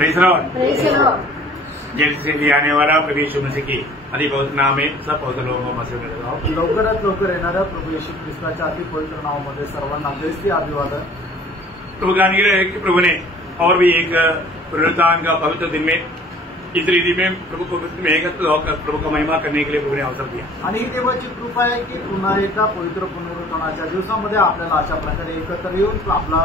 Praise Lord. जल्द से जल्दी आने वाला प्रभु यीशु मसीह की अति पवित्र नाम में सब पवित्र लोगों को मसीह में लगाओ। लवकरात लवकर येणाऱ्या प्रभू येशू ख्रिस्ताच्या अति पवित्र नावामध्ये सर्वांना बेस्ती अभिवादन। प्रभु का अनुग्रह है कि प्रभु ने और भी एक पुनरुत्थान का पवित्र दिन में इस रीति में प्रभु को में एकत्र होकर प्रभु का महिमा करने के लिए प्रभु ने अवसर दिया। आणि ही देवाची कृपा आहे की पुन्हा एका पवित्र पुनरुत्थानाच्या दिवसामध्ये आपल्याला अशा प्रकारे एकत्र येऊन आपला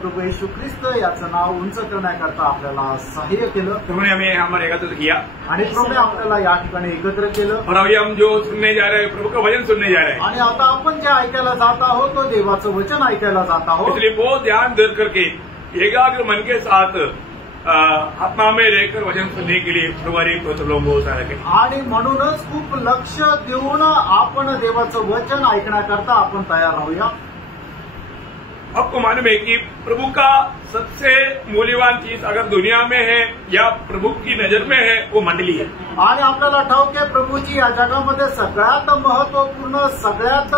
प्रभु येशू ख्रिस्त याचं नाव उंच करण्याकरता आपल्याला सहाय्य केलं। प्रभु ने हमें हमारे एकत्र किया आणि प्रभूने आपल्याला या ठिकाणी एकत्र केलं। और अभी हम जो सुनने जा रहे हैं प्रभु का वचन सुनने जा रहे हैं आणि आता आपण जे ऐकायला जात आहोत तो देवाचं वचन ऐकायला जात आहोत। इसलिए बहुत ध्यान दे करके एकाग्र मन के साथ आत्मा में रहकर वचन सुनने के लिए हमारे पवित्र लोगों को सहायता करें। आणि म्हणूनच खूप लक्ष देऊन आपण देवाचं वचन ऐकण्याकरता आपण तयार राहूया। आपको मालूम है कि प्रभु का सबसे मूल्यवान चीज अगर दुनिया में है या प्रभु की नजर में है वो मंडली है। आणि आपल्याला ठाऊक आहे प्रभूची या जगामध्ये सगळ्यात महत्वपूर्ण सगळ्यात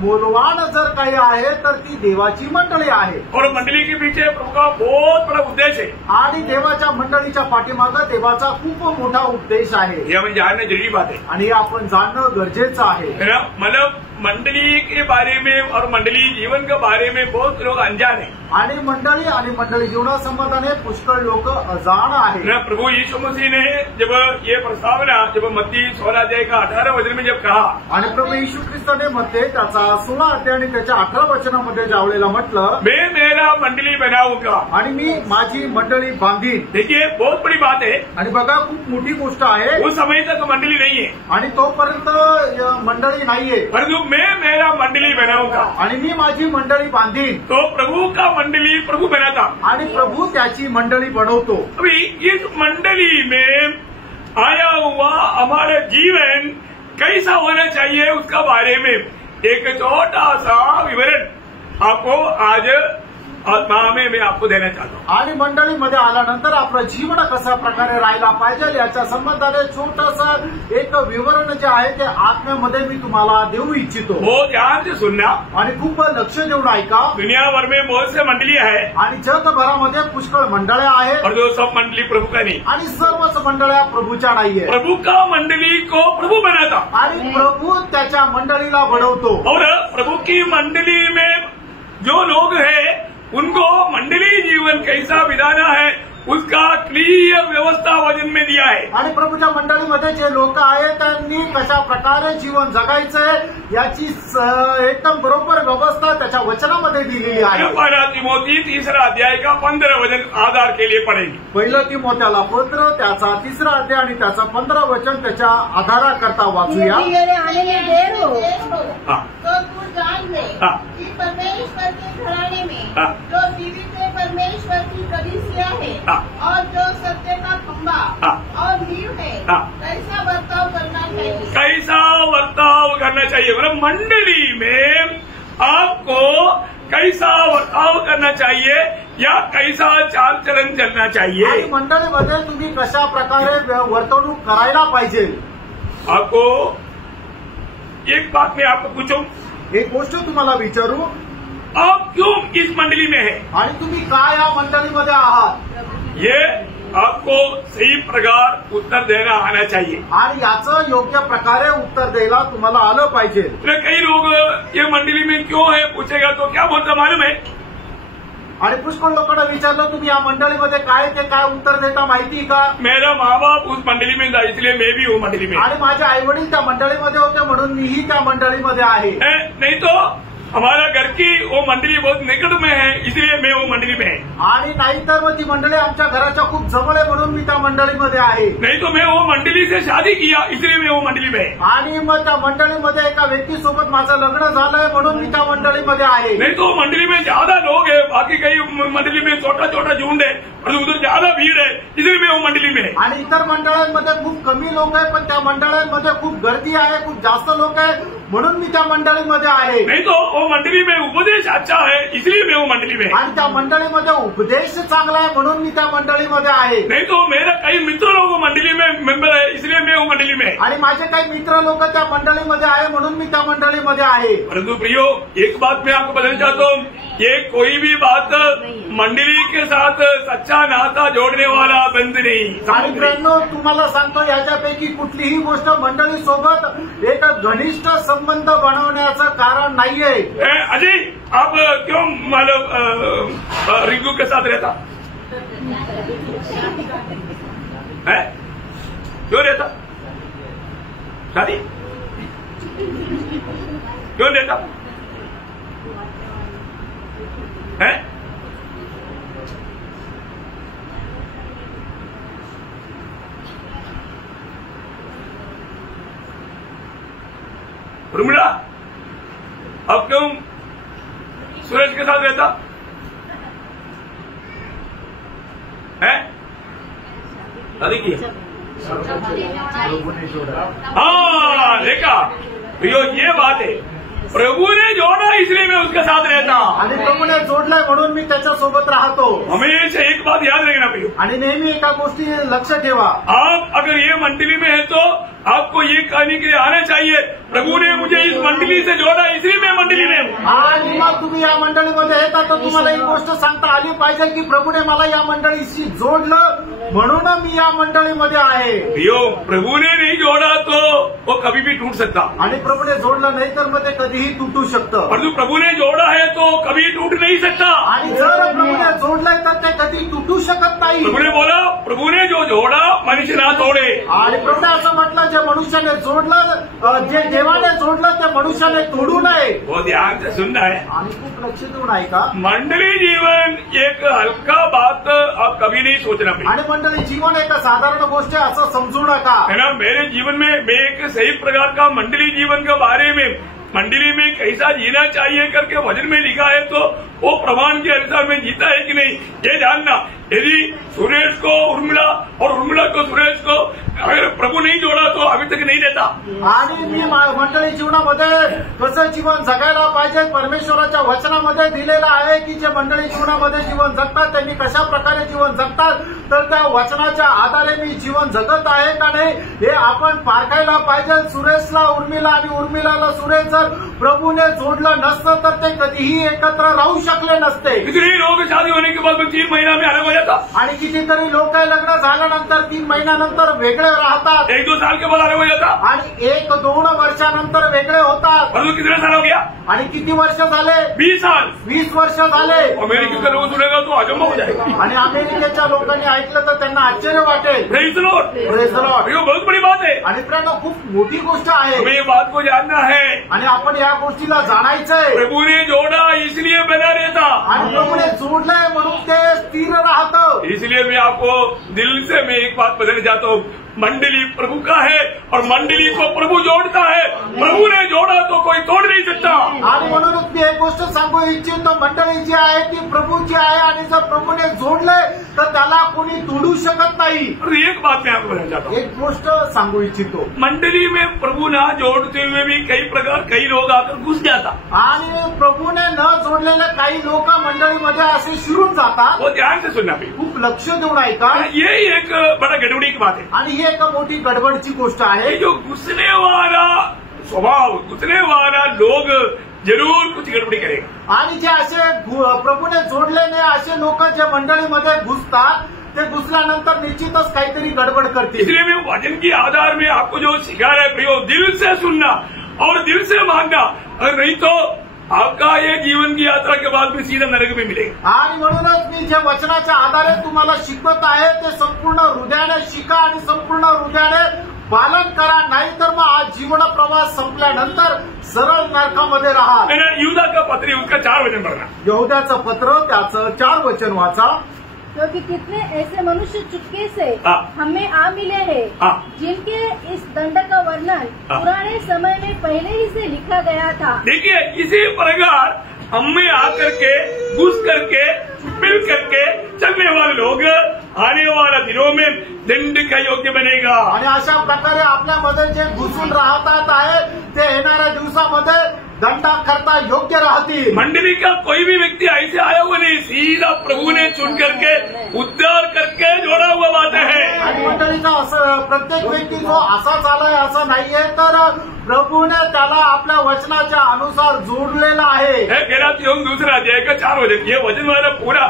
मूल्यवान जर काही आहे तर ती देवाची मंडळी आहे। और मंडली के पीछे प्रभु का बहुत बड़ा उद्देश्य है आणि देवाच्या मंडळीच्या पाठीमागे देवाचा खूप मोठा उद्देश आहे। ये हमें जानना जरूरी बात है आणि आपण जाणणं गरजेचं आहे। मतलब मंडली के बारे में और मंडली जीवन के बारे में बहुत लोग अनजान है। आणि मंडळी जीवनासंबंधाने पुष्कळ लोक अजाण आहे। प्रभु यीशु मसीह ने जब ये प्रस्तावना जब मत्ती 16 अध्याय का 18 वचन में जब कहा आणि प्रभु येशू ख्रिस्ताने मध्ये त्याचा 16 अध्याय आणि त्याच्या 18 वचनामध्ये ज्यावेळेला म्हटलं मैं मेरा मंडली बनाऊंगा आणि मी माझी मंडळी बांधीन। देखिए बहुत बड़ी बात है आणि बघा खूप मोठी गोष्ट आहे। उस समय तक मंडली नहीं है आणि तोपर्यंत मंडळी नाहीये परंतु मैं मेरा मंडली बनाऊंगा आणि मी माझी मंडळी बांधीन। तो प्रभु का मंडली प्रभु बनाता आणि प्रभु त्याची मंडळी बनवतो। अभी इस मंडली में आया हुआ हमारा जीवन कैसा होना चाहिए उसका बारे में एक छोटा सा विवरण आपको आज आत्मा में मैं आपको देना चाहता हूँ। आणि मंडळीमध्ये आल्यानंतर आपलं जीवन कशा प्रकारे राहायला पाहिजे याच्या संबंधाने छोटंसं एक विवरण जे आहे ते आत्म्यामध्ये मी तुम्हाला देऊ इच्छितो। बहुत ध्यान से सुनना आणि खूप लक्ष देऊन ऐका। दुनिया भर में बहुत से मंडली है आणि जगभरामध्ये पुष्कळ मंडळ्या आहेत और जो सब मंडली प्रभु का नहीं आणि सर्वच मंडळ्या प्रभूच्या नाहीये। प्रभु का मंडली को प्रभु बनाता आणि प्रभू त्याच्या मंडळीला बनवतो। और प्रभु की मंडली में जो लोग हैं उनको मंडली जीवन कैसा बिताना है उसका क्लियर व्यवस्था वचन में दिया है। आणि प्रभूच्या मंडळीमध्ये जे लोक आहेत त्यांनी कशा प्रकारे जीवन जगायचंय याची एकदम बरोबर व्यवस्था त्याच्या वचनामध्ये दिलेली आहे। पहला तिमोथी 3 अध्याय का 15 वचन आधार के लिए पढ़ेंगे। पहिलं तिमोथ्याला पत्र त्याचा 3 अध्याय आणि त्याचा 15 वचन त्याच्या आधाराकरता वाचूया। परमेश्वर के घराने में जो जीवित परमेश्वर की कलीसिया है और जो सत्य का खंभा और नींव है कैसा बर्ताव करना चाहिए। कैसा बर्ताव करना चाहिए मतलब मंडली में आपको कैसा बर्ताव करना चाहिए या कैसा चाल चलन चलना चाहिए। मंडळीमध्ये तुम्ही कशा प्रकारे वर्तणूक करायला पाहिजे। आपको एक बात मैं आपको पूछूं, एक गोष्ट तुम्हाला विचारू, आप क्यों इस मंडली में है आणि तुम्ही काय या मंडळीमध्ये आहात ये आपको सही प्रकार उत्तर देना आना चाहिए। आणि याचं योग्य प्रकारे उत्तर द्यायला तुम्हाला आलं पाहिजे। कई लोग ये मंडली में क्यों है पूछेगा तो क्या बोलता मालूम है। आणि पुष्कळ लोकांना विचारलं तुम्ही या मंडळीमध्ये काय ते काय उत्तर देता माहिती का। मेरा माँ बाप उस मंडली में था इसलिए मैं भी हूँ मंडली में। आणि माझे आई वडील त्या मंडळीमध्ये होते म्हणून मीही त्या मंडळीमध्ये आहे। नहीं तो हमारा घर की वो मंडली बहुत निकट में है इसलिए मैं वो मंडली में है। आणि नाहीतर मग ती मंडळी आमच्या घराच्या खूप जवळ आहे म्हणून मी त्या मंडळीमध्ये आहे। नहीं तो मैं वो मंडली से शादी किया इसलिए मैं वो मंडली में है। आणि मग त्या मंडळीमध्ये एका व्यक्तीसोबत माझं लग्न झालंय म्हणून मी त्या मंडळीमध्ये आहे। नहीं तो मंडली में ज्यादा लोग है बाकी कई मंडली में छोटा छोटा झुंड है और उधर ज्यादा भीड़ है इसलिए मैं वो मंडली में है। आणि इतर मंडळांमध्ये खूप कमी लोक आहे पण त्या मंडळांमध्ये खूप गर्दी आहे खूप जास्त लोक आहे म्हणून मी त्या मंडळीमध्ये आहे। नहीं तो वो मंडली में उपदेश अच्छा है इसलिए मैं वो मंडली में। आणि त्या मंडळीमध्ये उपदेश चांगला आहे म्हणून मी त्या मंडळीमध्ये आहे। नहीं तो मेरा कई मित्र लोग मंडली में मेंबर है इसलिए मैं वो मंडली में। आणि माझे काही मित्र लोक त्या मंडळीमध्ये आहे म्हणून मी त्या मंडळीमध्ये आहे। परंतु प्रियो एक बात मैं आपको बताना चाहता हूँ, ये कोई भी बात मंडली के साथ सच्चा नाता जोड़ने वाला बंद नहीं। आणि मित्रांनो, तुम्हाला सांगतो याच्यापैकी कुठलीही गोष्ट मंडळी सोबत एक घनिष्ठ संबंध बनवण्याचं कारण नाहीये। अजय, आप क्यों मतलब रिंकू के साथ रहता है? क्यों रहता? शादी क्यों रहता है? उर्मिला, अब क्यों सुरेश के साथ रहता है? शादी की? हाँ, देखा भैया, ये बात है, प्रभु ने जोड़ा इसलिए मैं उसके साथ रहता। आणि प्रभूने जोडलंय म्हणून मी त्याच्यासोबत राहतो। हमेशा एक बात याद रखना भैया, आणि नेहमी एका गोष्टी लक्ष ठेवा, आप अगर ये मंडली में है तो आपको ये कहने के लिए आना चाहिए, प्रभू ने मुझे इस मंडली से जोड़ा इसलिए मैं मंडली में हूँ। आणि मग तुम्ही या मंडळीमध्ये येतात तर तुम्हाला एक गोष्ट सांगता आली पाहिजे की प्रभूने मला या मंडळीशी जोडलं म्हणून मी या मंडळीमध्ये आहे। भैया, प्रभु ने नहीं जोड़ा तो वो कभी भी टूट सकता, आणि प्रभूने जोडलं नाही तर मग ते कधीही तुटू शकतं। परंतु प्रभु ने जोड़ा है तो कभी टूट नहीं सकता। आणि जर प्रभूने जोडलंय तर ते कधी तुटू शकत नाही। प्रभु ने बोला, प्रभु ने जो जोड़ा मनुष्य ना तोड़े। आणि प्रभूने असं म्हटलं, जे मनुष्याने जोडलं, जे देवाने जोडलं ते मनुष्याने तोडू नये। वो ध्यान से सुनना है। आणि खूप लक्ष देऊन ऐका, मंडली जीवन एक हल्का बात आप कभी नहीं सोचना भैया। आणि मंडळी जीवन एक साधारण गोष्ट आहे असं समजू नका। है ना, मेरे जीवन में मैं एक सही प्रकार का मंडली जीवन के बारे में, मंडली में कैसा जीना चाहिए करके वचन में लिखा है, तो वो प्रमाण के अनुसार में जीता है कि नहीं ये जानना। यदि सुरेश को उर्मिला और उर्मिला को सुरेश को अगर प्रभु नहीं जोड़ा तो अभी तक नहीं देता। आणि मी मंडळी जीवनामध्ये कसं जीवन जगायला पाहिजे, परमेश्वराच्या वचनामध्ये दिलेलं आहे की जे मंडळी जीवनामध्ये जीवन जगतात त्यांनी कशा प्रकारे जीवन जगतात, तर त्या वचनाच्या आधारे मी जीवन जगत आहे का नाही हे आपण पारखायला पाहिजे। सुरेशला उर्मिला आणि उर्मिलाला सुरेश जर प्रभूने जोडलं नसतं तर ते कधीही एकत्र राहू शकले नसते। कितने लोग शादी होने के बाद 3 महीना में अलग हो जाता, आणि कितीतरी लोक लग्न झाल्यानंतर 3 महिन्यानंतर वेगळे राहतात, 1-2 साल के बाद अलग हो जाता, आणि 1-2 वर्षानंतर वेगळे होतात। परंतु कितने साल हो गया? आणि किती वर्ष झाले? 20 साल। 20 वर्ष झाले। अमेरिका का लोग सुनेगा तो अचंभा हो जाएगा। आणि अमेरिकेच्या लोकांनी ऐकलं तर त्यांना आश्चर्य वाटेल। Praise the Lord, praise the Lord. ये बहुत बड़ी बात है। आणि मित्रांनो, खूप मोठी गोष्ट आहे। हमें ये बात को जानना है, आणि आपण या गोष्टीला जाणायचंय। प्रभु ने जोड़ा इसलिए बना रहता, आणि प्रभूने जोडलंय म्हणून ते स्थिर राहतं। इसलिए मैं आपको दिल से मैं एक बात बताना चाहता हूँ, मंडली प्रभु का है और मंडली को प्रभु जोड़ता है। प्रभु ने जोड़ा तो कोई तोड़ नहीं सकता। आणि म्हणूनच मी एक गोष्ट सांगू इच्छितो, मंडळी जी आहे ती प्रभूची आहे आणि जर प्रभूने जोडले तर त्याला कोणी तोडू शकत नाही। और एक बात मैं आपको बताना चाहता हूँ, एक गोष्ट सांगू इच्छितो, मंडली में प्रभु ना जोड़ते हुए भी कई लोग आकर घुस जाता, आणि प्रभूने न जोडलेले काही लोक मंडळीमध्ये असे शिरून जातात। वो ध्यान से सुनना भी, खूप लक्ष देऊन ऐका। ये एक बड़ा गड़बड़ी की बात है। आणि ही एक मोठी गडबडची गोष्ट आहे। ये जो घुसने वाला स्वभाव, घुसने वाला लोग जरूर कुछ गड़बड़ी करेगा। आणि जे असे प्रभूने जोडलेले असे लोक जे मंडळीमध्ये घुसतात ते घुसल्यानंतर निश्चितच काहीतरी गडबड करतील। इसलिए मैं वचन के आधार में आपको जो सिखा रहा है प्रियो, दिल से सुनना और दिल से मानना, और नहीं तो आपका ये जीवन की यात्रा के बाद भी सीधा नरक में मिलेगा। आणि म्हणूनच मी जे वचनाच्या आधारे तुम्हाला शिकवत आहे ते संपूर्ण हृदयाने शिका आणि संपूर्ण हृदयाने पालन करा, नाहीतर मग हा जीवन प्रवास संपल्यानंतर सरळ नरकामध्ये राहा। युदा का पत्र उसका 4 वचन पढ़ना, यहूदाचं पत्र त्याचं 4 वचन वाचा। क्योंकि कितने ऐसे मनुष्य चुपके से हमें आ मिले हैं जिनके इस दंड का वर्णन पुराने समय में पहले ही से लिखा गया था। देखिए, इसी प्रकार हमें आकर के घुस करके मिल करके चलने वाले लोग आने वाला दिनों में दंड का योग्य बनेगा। आणि अशा प्रकारे आपल्यामध्ये जे घुसून राहतात आहे ते येणाऱ्या दिवसामध्ये दंडा करता योग्य राहतील। मंडली का कोई भी व्यक्ति ऐसे आया हुआ नहीं, सीधा प्रभु ने चुन करके उद्धार करके जोड़ा हुआ बात है। आणि मंडळीचा असं प्रत्येक व्यक्ती जो असाच आलाय असं नाहीये, तर प्रभूने त्याला आपल्या वचनाच्या अनुसार जोडलेला आहे। गलातियों दूसरा अध्याय का 4 वचन, ये वचन वाला पूरा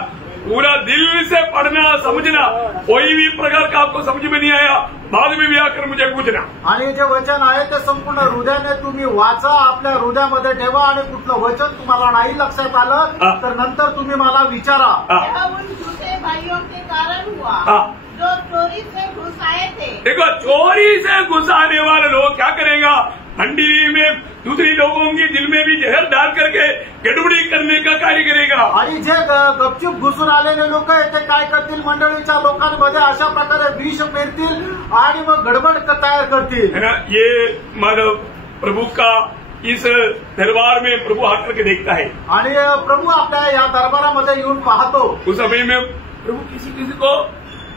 पूरा दिल से पढ़ना समझना, कोई भी प्रकार का आपको समझ में नहीं आया बाद में भी आकर मुझे पूछना। आणि जे वचन आहे ते संपूर्ण हृदयाने तुम्ही वाचा, आपल्या हृदयामध्ये ठेवा आणि कुठलं वचन तुम्हाला नाही लक्षात आलं तर नंतर तुम्ही मला विचारा। यह उन झूठे भाइयों के कारण हुआ जो चोरी से घुस आए थे। देखो, चोरी से घुस आने वाले लोग क्या करेगा, मंडली में दूसरी लोगों की दिल में भी जहर डाल करके गड़बड़ी करने का कार्य करेगा। आणि जे गपचूप घुसून आलेले लोक आहेत ते काय करतील, मंडळीच्या लोकांमध्ये अशा प्रकारे विष पेरतील आणि मग गडबड तयार करतील। है ना, ये मानव प्रभु का इस दरबार में प्रभु आकर के देखता है आणि प्रभु आपल्या या दरबारामध्ये येऊन पाहतो। उस समय में प्रभु किसी किसी को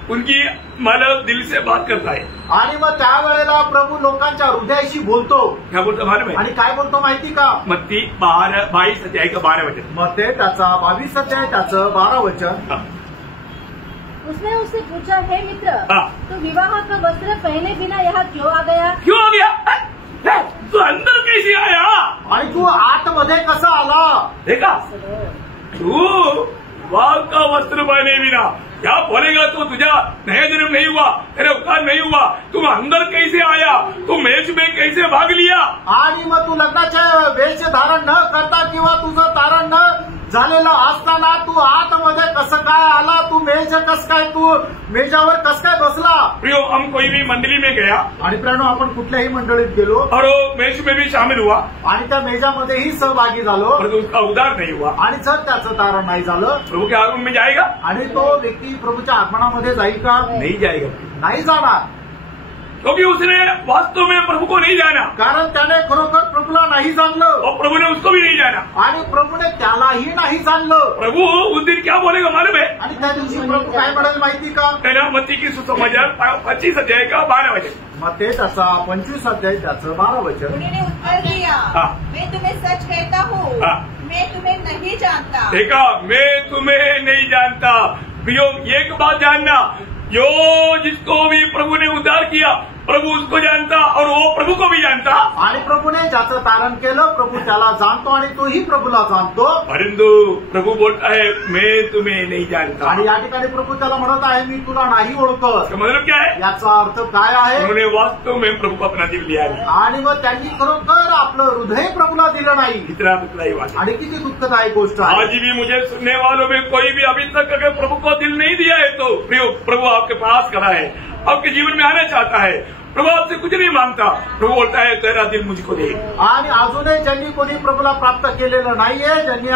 उनकी मानव दिल से बात करता है आणि मग त्यावेळेला प्रभु लोकांच्या हृदयाशी बोलतो। क्या बोलता मालूम है? आणि काय बोलतो माहिती का? मत्ती 22 अध्याय का 12 वचन। मग ते त्याचा 22 अध्याय त्याचं 12 वचन। उसने उससे पूछा, हे मित्र, हाँ। तू विवाह का वस्त्र पहने बिना यहाँ क्यों आ गया? क्यों आ गया? तू अंदर कैसे आया? आणि तू आतमध्ये कसा आला? देखा, तू विवाह का वस्त्र पहने बिना क्या बोलेगा, तो तुझा नया जन्म नहीं हुआ, तेरे उपकार नहीं हुआ, तुम अंदर कैसे आया, तू मेज में कैसे भाग लिया? आणि मग तू लग्नाचे वेश धारण न करता किंवा तुझं तारण न झालेलं असताना तू आतमध्ये कसं काय आला? तू मेज कस काय, तू मेजावर कस काय बसला? प्रियो, हम कोई भी मंडली में गया आणि प्रियानो, आपण कुठल्याही मंडळीत गेलो और वो मेज में भी शामिल हुआ आणि त्या मेजामध्येही सहभागी झालो और उसका उद्धार नहीं हुआ, आणि जर त्याचं तारण नाही झालं प्रभु के आगमन में जाएगा? आणि तो व्यक्ती प्रभूच्या आगमनामध्ये जाईल का? नहीं जाएगा, नाही जाणार, क्योंकि उसने वास्तव में प्रभु को नहीं जाना कारण त्याने खरोखर प्रभूला नाही जाणलं और प्रभु ने उसको भी नहीं जाना। आणि प्रभूने त्यालाही नाही जाणलं। प्रभु उस दिन क्या बोलेगा मालूम है? आणि त्या दिवशी प्रभू काय म्हणेल माहिती का? मत्ती की सुसमाचार 25 अध्याय का 12 वचन। मग ते त्याचा 25 अध्याय त्याचं 12 वचन। उन्होंने उत्तर दिया, मैं तुम्हें सच कहता हूँ, मैं तुम्हें नहीं जानता। देखा, मैं तुम्हें नहीं जानता। प्रियो, एक बात जानना, जो जिसको भी प्रभु ने उद्धार किया प्रभु उसको जानता और वो प्रभु को भी जानता। आणि प्रभूने ज्याचं तारण केलं प्रभू त्याला जाणतो आणि तोही प्रभूला जाणतो। परंतु प्रभु बोलता है, मैं तुम्हें नहीं जानता। आणि या ठिकाणी प्रभू त्याला म्हणत आहे, मी तुला नाही ओळखत। मतलब क्या है? याचा अर्थ काय आहे? उन्होंने वास्तव में प्रभु को अपना दिल लिया है आणि मग त्यांनी खरोखर आपलं हृदय प्रभूला दिलं नाही। इतना दुखदायी बात है। आणि किती दुःखदायक गोष्ट आहे। आज भी मुझे सुनने वालों में कोई भी अभी तक अगर प्रभु को दिल नहीं दिया है तो प्रियो, प्रभु आपके पास खड़ा है, आपके जीवन में आना चाहता है। प्रभु आपसे कुछ नहीं मांगता, प्रभु बोलता है तेरा दिल मुझको दे। आणि अजूनही ज्यांनी कोणी प्रभूला प्राप्त केलेलं नाहीये, ज्यांनी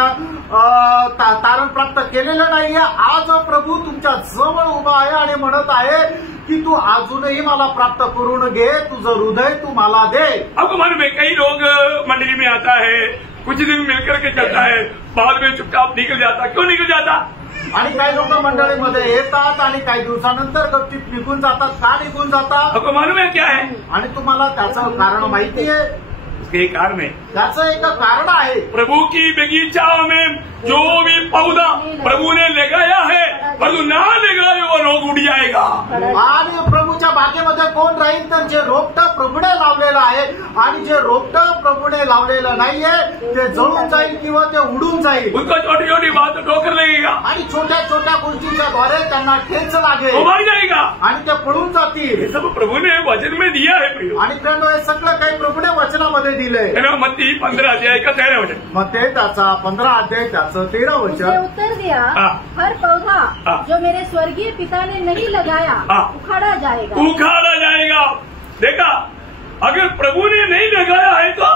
तारण प्राप्त केलेलं नाहीये, आज प्रभू तुमच्या जवळ उभा आहे आणि म्हणत आहे की तू अजूनही मला प्राप्त करून घे, तुझं हृदय तू मला दे। आपको मालूम है, कई लोग मंडली में आता है, कुछ दिन मिलकर के चलता है, बाद में चुपचाप निकल जाता। क्यों निकल जाता? आणि काही लोक मंडळीमध्ये येतात आणि काही दिवसानंतर गपचीप निघून जातात। का निघून जातात? आपको मालूम है क्या है? आणि तुम्हाला त्याचं कारण माहिती आहे? उसके कारण है, त्याचं एक कारण आहे। प्रभु की बगीचा में जो भी पौधा प्रभु ने लगाया है, परंतु ना लगाए वो रोग उड़ जाएगा। आणि प्रभूच्या बागेमध्ये कोण राहील तर जे रोपटं प्रभूने लावलेलं आहे आणि जे रोपटं प्रभूने लावलेलं नाहीये ते जळून जाईल किंवा ते उडून जाईल। उनको छोटी छोटी बात ठोकर लगेगा आणि छोट्या छोट्या गोष्टीच्या द्वारे त्यांना ठेच वो लागेल भाग जाएगा। आणि ते पळून जातील। ये सब प्रभु ने वचन में दिया है प्रियो। आणि प्रियो, हे सगळं काही प्रभूने वचनामध्ये दिलंय। है ना, मत्ती 15 अध्याय का 13 वचन। मग ते त्याचा 15 अध्याय त्याचं 13 उसने वचन। उत्तर दिया, हर हाँ। पौधा जो मेरे स्वर्गीय पिता ने नहीं लगाया उखाड़ा जाएगा। उखाड़ा जाएगा। देखा, अगर प्रभु ने नहीं लगाया है तो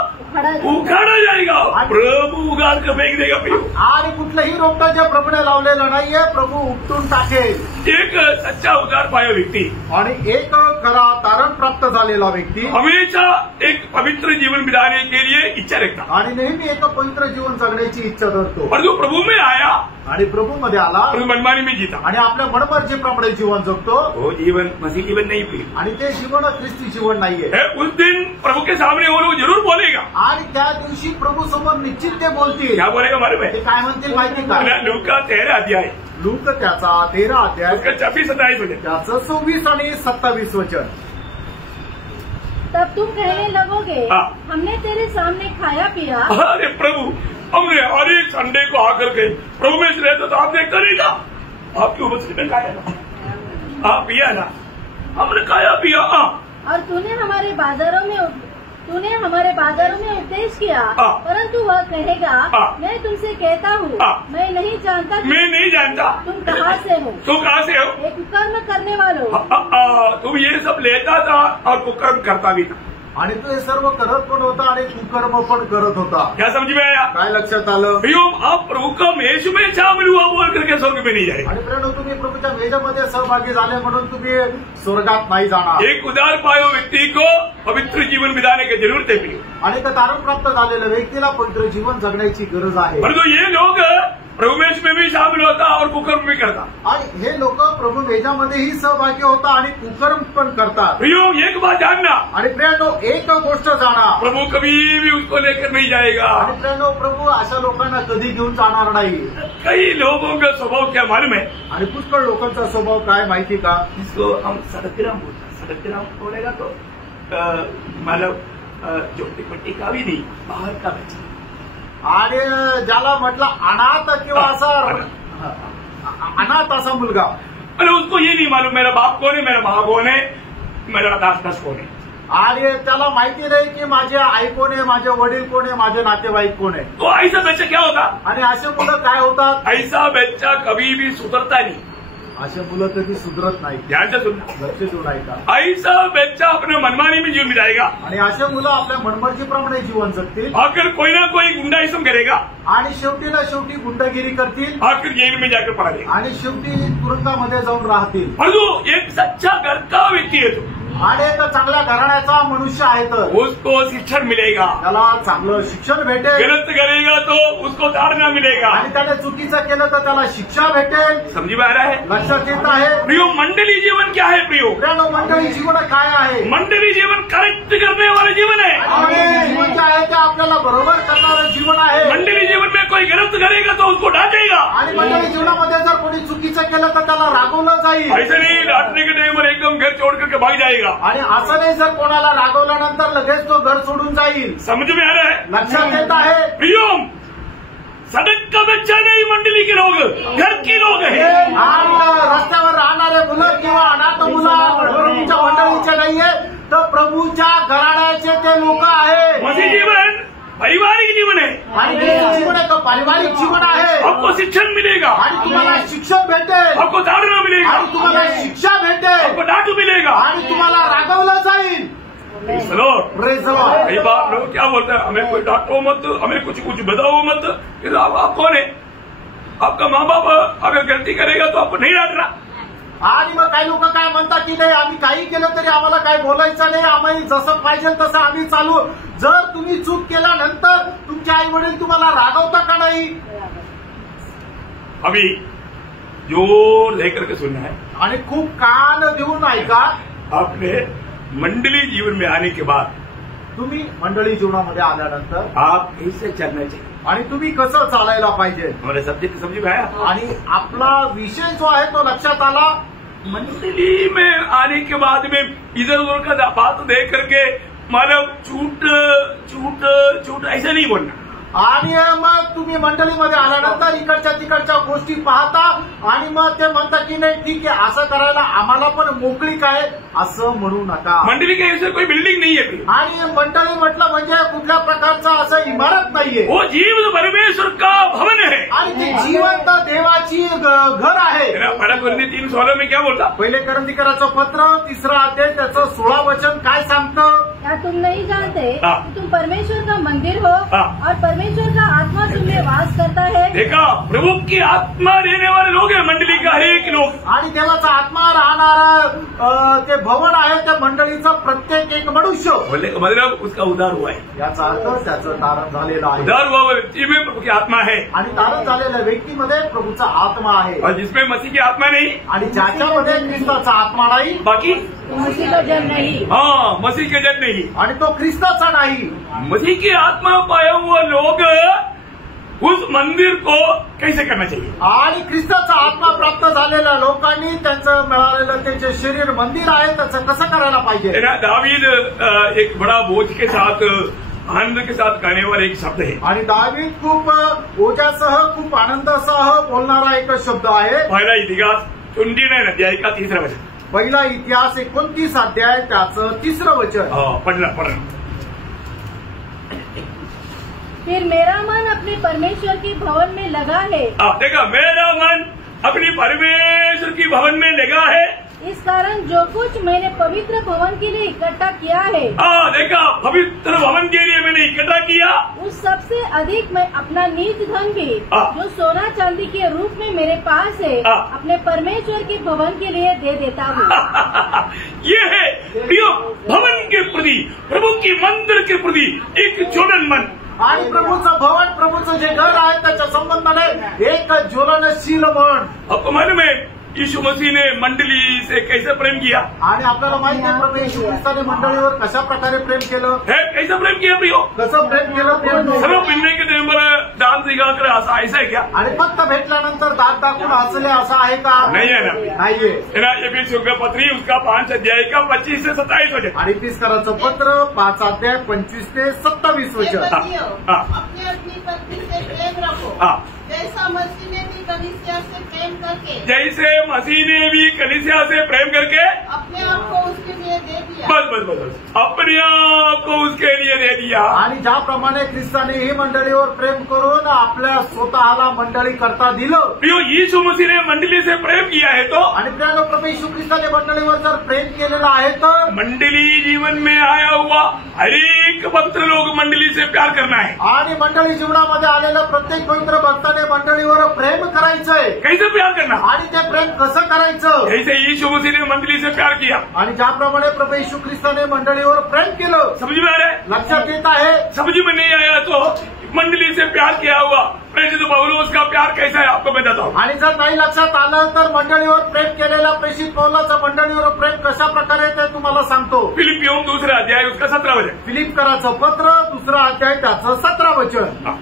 उखाड़ा जाएगा। प्रभु उगाड़ कर फेंक देगा प्रियो। आणि कुठलंही रोपटं जे प्रभूने लावलेलं नाहीये प्रभू उपटून टाकेल। एक सच्चा उद्धार पाया व्यक्ती आणि एक खरा तारण प्राप्त झालेला व्यक्ती हमेशा एक पवित्र जीवन बिताने के लिए इच्छा रखता आणि नेहमी एक पवित्र जीवन जगण्याची इच्छा धरतो। पर जो प्रभु में आया आणि प्रभू मध्ये आला और मनमानी में जीता आणि आपल्या मनमर्जीप्रमाणे जीवन जगतो। वो जीवन मसीह जीवन नहीं प्रिय। आणि ते जीवन ख्रिस्ती जीवन नाहीये। उस दिन प्रभु के सामने वो लोग जरूर बोलेगा। आणि त्या दिवशी प्रभू समोर निश्चित ते बोलतील। क्या बोलेगा मालूम है? ते काय म्हणतील माहिती का? लूका 13 अध्याय लूक त्याचा 13 अध्याय उसका 26-27 वचन। त्याचं 26 आणि 27 वचन। तब तुम कहने लगोगे, हाँ। हमने तेरे सामने खाया पिया। अरे प्रभु, हमने हर एक संडे को आकर के प्रभु में रहता तो आप देखता नहीं था। आपकी उपस्थिति में खाया ना, आप पिया ना, हमने खाया पिया। और तूने हमारे बाजारों में उपदेश किया, परंतु वह कहेगा मैं तुमसे कहता हूँ मैं नहीं जानता तुम कहाँ से हो। तुम कहाँ से हो? एक कुकर्म करने वालों। तुम ये सब लेता था और कुकर्म करता भी था, आणि तो हे सर्व करत पण होता आणि कुकर्म पण करत होता। क्या समझ में आया? काय लक्षात आलं? आप प्रभु का मेज में शामिल हुआ बोल करके स्वर्ग में नहीं जाए। आणि प्रेरणा तुम्ही प्रभूच्या मेजामध्ये सहभागी झाले म्हणून तुम्ही स्वर्गात नाही जाणार। एक उदार पायो व्यक्ति को पवित्र जीवन बिताने की जरूरत है प्रियो। आणि तारण प्राप्त झालेल्या व्यक्तीला पवित्र जीवन जगण्याची गरज आहे। परंतु ये लोग प्रभु मेज में भी शामिल होता और कुकर्म भी करता। आणि हे लोक प्रभू मेजामध्येही सहभागी होता आणि कुकर्म पण करतात। प्रियो एक बात जानना, आणि प्रेरणो एक गोष्ट जाणा, प्रभु कभी भी उसको लेकर नहीं जाएगा। आणि प्रेरणो प्रभू अशा लोकांना कधी घेऊन जाणार नाही। कई लोगों का स्वभाव क्या मालूम है? आणि पुष्कळ लोकांचा स्वभाव काय माहिती का? इसको हम सड़कराम बोलते, सड़कराम बोलेगा तो मतलब चोटी पट्टी का भी नहीं, बाहर का बच्चा। आणि ज्याला म्हटलं अनाथ किंवा असा अनाथ असा मुलगा, अरे उसको ये नहीं मालूम मेरा बाप कौन है, मेरा माँ कौन है, मेरा दास कौन है। आणि त्याला माहिती नाही की माझे आई कोण आहे, माझे वडील कोण आहे, माझे नातेवाईक कोण आहे। तो ऐसा बच्चा क्या होता? आणि असे मुलं काय होतात? ऐसा बच्चा कभी भी सुधरता नहीं। असे मुलं कधी सुधरत नाही। ध्यान से सुनना, लक्ष देऊन ऐका। ऐसा बच्चा अपने मनमानी में जीवन बिताएगा आणि असे मुलं आपल्या मनमर्जीप्रमाणे जीवन जगतील। आखिर कोई ना कोई गुंडाइज्म करेगा आणि शेवटी ना शेवटी गुंडगिरी करतील। आखिर जेल में जाकर पड़ा देगा आणि शेवटी तुरुंगामध्ये जाऊन राहतील। परंतु एक सच्चा घर का व्यक्ति है तो आणि एक चांगल्या घराण्याचा मनुष्य आहे तर उसको शिक्षण मिलेगा। त्याला चांगलं शिक्षण भेटेल। गलत करेगा तो उसको ताड़ना मिलेगा। आणि त्याने चुकीचं केलं तर त्याला शिक्षा भेटेल। समझ में आ रहा है? लक्षात येत आहे? प्रियो मंडली जीवन क्या है? प्रियो मंडळी जीवन काय आहे? मंडली जीवन करेक्ट करने वाला जीवन है। आणि जीवन जे आहे ते आपल्याला बरोबर करणारं जीवन आहे। मंडली जीवन में कोई गलत करेगा तो उसको डांटेगा। आणि मंडळी जीवनामध्ये जर कोणी चुकीचं केलं तर त्याला रागवलं जाईल। ऐसे नहीं डांटने के टाइम पर एकदम घर छोड़ करके भाग जाएगा। आणि असं नाही जर कोणाला रागवल्यानंतर लगेच तो घर सोडून जाईल। समझ में आ रहा है? लक्षात येत आहे? प्रियो सड़क का बच्चा नहीं, मंडली के लोग, घर के लोग हैं। रस्त्यावर राहणारे मुलं किंवा अनाथ मुलं प्रभूच्या मंडळीचे नाहीये तर प्रभूच्या घराण्याचे ते लोक आहे। मसीह जीवन पारिवारिक जीवन है। आणि जीवन एक पारिवारिक जीवन आहे। आपको शिक्षण मिलेगा आणि तुम्हाला शिक्षण भेटेल। आपको ताड़ना मिलेगा आणि तुम्हाला शिक्षा भेटेल। आपको डांट मिलेगा आणि तुम्हाला रागवलं जाईल। Praise the Lord. कई बार लोग क्या बोलते हैं, हमें कोई डांटो मत, हमें कुछ बताओ मत। आप कौन है? आपका माँ बाप अगर गलती करेगा तो आपको नहीं डांटना। आणि मग काही लोक काय म्हणतात की नाही आम्ही काही केलं तरी आम्हाला काय बोलायचं नाही, आम्ही जसं पाहिजे तसं आम्ही चालू। जर तुम्ही चूक केल्यानंतर तुमचे आई वडील तुम्हाला रागवता का नाही? अभी जोर लेकर के सुनना है आणि खूप कान देऊन ऐका। आपने मंडली जीवन में आने के बाद तुम्ही मंडळी जीवनामध्ये आल्यानंतर आप कैसे चलना चाहिए आणि तुम्ही कसं चालायला पाहिजे। हमारे सब्जेक्ट समझ में आया? आणि आपला विषय जो आहे तो लक्षात आला। मंडली में आने के बाद में इधर उधर का बात देख करके मतलब झूठ ऐसा नहीं बोलना। आणि मग तुम्ही मंडळीमध्ये आल्यानंतर इकडच्या तिकडच्या गोष्टी पाहता आणि मग ते म्हणतात की नाही ठीक आहे असं करायला आम्हाला पण मोकळीक आहे असं म्हणू नका। मंडली के ऐसे कोई बिल्डिंग नहीं है। आणि मंडळी म्हटलं म्हणजे कुठल्या प्रकारचा असं इमारत नाहीये, वो जीवित परमेश्वर का भवन है। आणि ती जिवंत देवाची घर आहे। पहिला कोरिंथी 3:16 में क्या बोलता? पहिले करंथीकराचं पत्र 3 अध्याय त्याचं 16 वचन काय सांगतं? क्या तुम नहीं जानते कि तुम परमेश्वर का मंदिर हो और परमेश्वर का आत्मा तुम में वास करता है? देखा, प्रभु की आत्मा रहने वाले लोग हैं मंडली का हर एक लोग। आणि देवाचा आत्मा राहणारा ते भवन आहे त्या मंडळीचा प्रत्येक एक मनुष्य। बोलने का मतलब उसका उद्धार हुआ है। याचा अर्थ त्याचं तारण झालेलं आहे। उद्धार हुआ व्यक्ति में प्रभु की आत्मा है आणि तारण झालेल्या व्यक्तीमध्ये प्रभूचा आत्मा आहे। और जिसमें मसीह की आत्मा नहीं आणि ज्याच्यामध्ये ख्रिस्ताचा आत्मा नाही बाकी मसीह का जन नहीं। हाँ, मसीह के जन नहीं आणि तो ख्रिस्ताचा नाही। मसीह की आत्मा पाया हुआ लोग उस मंदिर को कैसे करना चाहिए? आणि ख्रिस्ताचा आत्मा प्राप्त झालेल्या लोकांनी त्यांचं मिळालेलं ते जे शरीर मंदिर आहे त्याचं कसं करायला पाहिजे? दावीद एक बड़ा बोझ के साथ आनंद के साथ गाने वाला एक शब्द है। आणि दावीद खूप ओजासह खूप आनंदासह बोलणारा एक शब्द आहे। पहला इतिहास 29 अध्याय का 3रा वचन। पहिला इतिहास 29 अध्याय त्याचं 3रं वचन। पढ़ना। फिर मेरा मन अपने परमेश्वर की भवन में लगा है। देखा, मेरा मन अपनी परमेश्वर की भवन में लगा है। इस कारण जो कुछ मैंने पवित्र भवन के लिए इकट्ठा किया है, देखा, पवित्र भवन के लिए मैंने इकट्ठा किया, उस सबसे अधिक मैं अपना निज धन भी जो सोना चांदी के रूप में मेरे पास है, अपने परमेश्वर के भवन के लिए दे देता हूँ। ये है प्रियो, भवन के प्रति, प्रभु की मंदिर के प्रति एक ज्वलन मन। आणि प्रभूचं भवन, प्रभूचं जे घर आहे त्याच्या संबंधाने एक ज्वलनशील मन। आपको मालूम है यीशु मसीह ने मंडली से कैसे प्रेम किया? आणि आपल्याला माहिती आहे प्रभू येशू ख्रिस्ताने मंडळीवर कशा प्रकारे प्रेम केलं है? कैसे प्रेम किया प्रियो? कसं प्रेम केलं? सर्व मिलने के टाइम पर डांस दिखाकर ऐसा है क्या? आणि फक्त भेटल्यानंतर दात दाखवून हसले असं आहे का? नहीं है ना, नाहीये। एफिसियों का पत्री उसका 5 अध्याय का 25 से 27 वचन। आणि इफिसियों पत्र 5 अध्याय 25 ते 27 वचन। अपनी अपनी पत्नी से प्रेम रखो, जैसा मसीह ने भी कलीसिया से प्रेम करके, जैसे मसीह ने भी कलीसिया से प्रेम करके अपने आप को उसके लिए दे दिया। बस अपने आप को उसके लिए दे दिया। आणि ज्याप्रमाणे ख्रिस्ताने ही मंडळीवर प्रेम करून आपल्या स्वतःला मंडळी करता दिलं। प्रियो, यीशु मसीह ने मंडली से प्रेम किया है तो, आणि प्रिय प्रभू येशू ख्रिस्ताने मंडळीवर जर प्रेम केलेलं आहे तर मंडली जीवन में आया हुआ हर एक पवित्र लोग मंडली से प्यार करना है। आणि मंडळी जीवनामध्ये आलेल्या प्रत्येक पवित्र भक्ताने मंडळीवर प्रेम करायचंय। कैसे प्यार करना? आणि ते प्रेम कसं करायचं? जैसे यीशु मसीह ने मंडली से प्यार किया, आणि ज्याप्रमाणे प्रभू येशू ख्रिस्ताने मंडळीवर प्रेम केलं। समझ में आ रहा है? लक्षात येत आहे? समझ में नहीं आया तो मंडली से प्यार किया हुआ प्रेषित पौलुस का प्यार कैसा है आपको मैं बताता हूँ। आणि जर नाही लक्षात आलं तर मंडळीवर प्रेम केलेला प्रेषित पौलाचं मंडळीवर प्रेम कशा प्रकारे ते तुम्हाला सांगतो। फिलिपियों 2 अध्याय उसका 17 वचन। फिलिपकराचं पत्र 2 अध्याय त्याचं 17 वचन।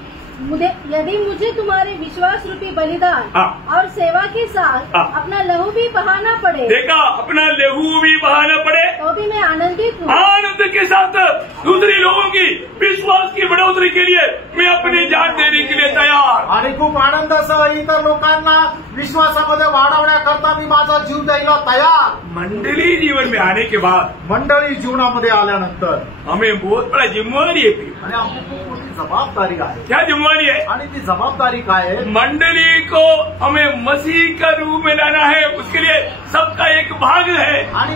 यदि मुझे तुम्हारे विश्वास रूपी बलिदान और सेवा के साथ अपना लहू भी बहाना पड़े, देखा, अपना लहू भी बहाना पड़े तो भी मैं आनंदित हूँ। आनंद के साथ दूसरे लोगों की विश्वास की बढ़ोतरी के लिए मैं अपनी जान देने के लिए तैयार। आणि खूप आनंदासह इतर लोकांना विश्वासामध्ये वाढवण्याकरता मी माझा जीव द्यायला तयार। मंडली जीवन में आने के बाद, मंडळी जीवनामध्ये आल्यानंतर हमें बहुत बड़ा जिम्मेवारी है। आणि आपली खूप मोठी जबाबदारी आहे। क्या जिम्मेवारी है? आणि ती जबाबदारी काय आहे? मंडली को हमें मसीह का रूप में लाना है, उसके लिए सबका एक भाग है। आणि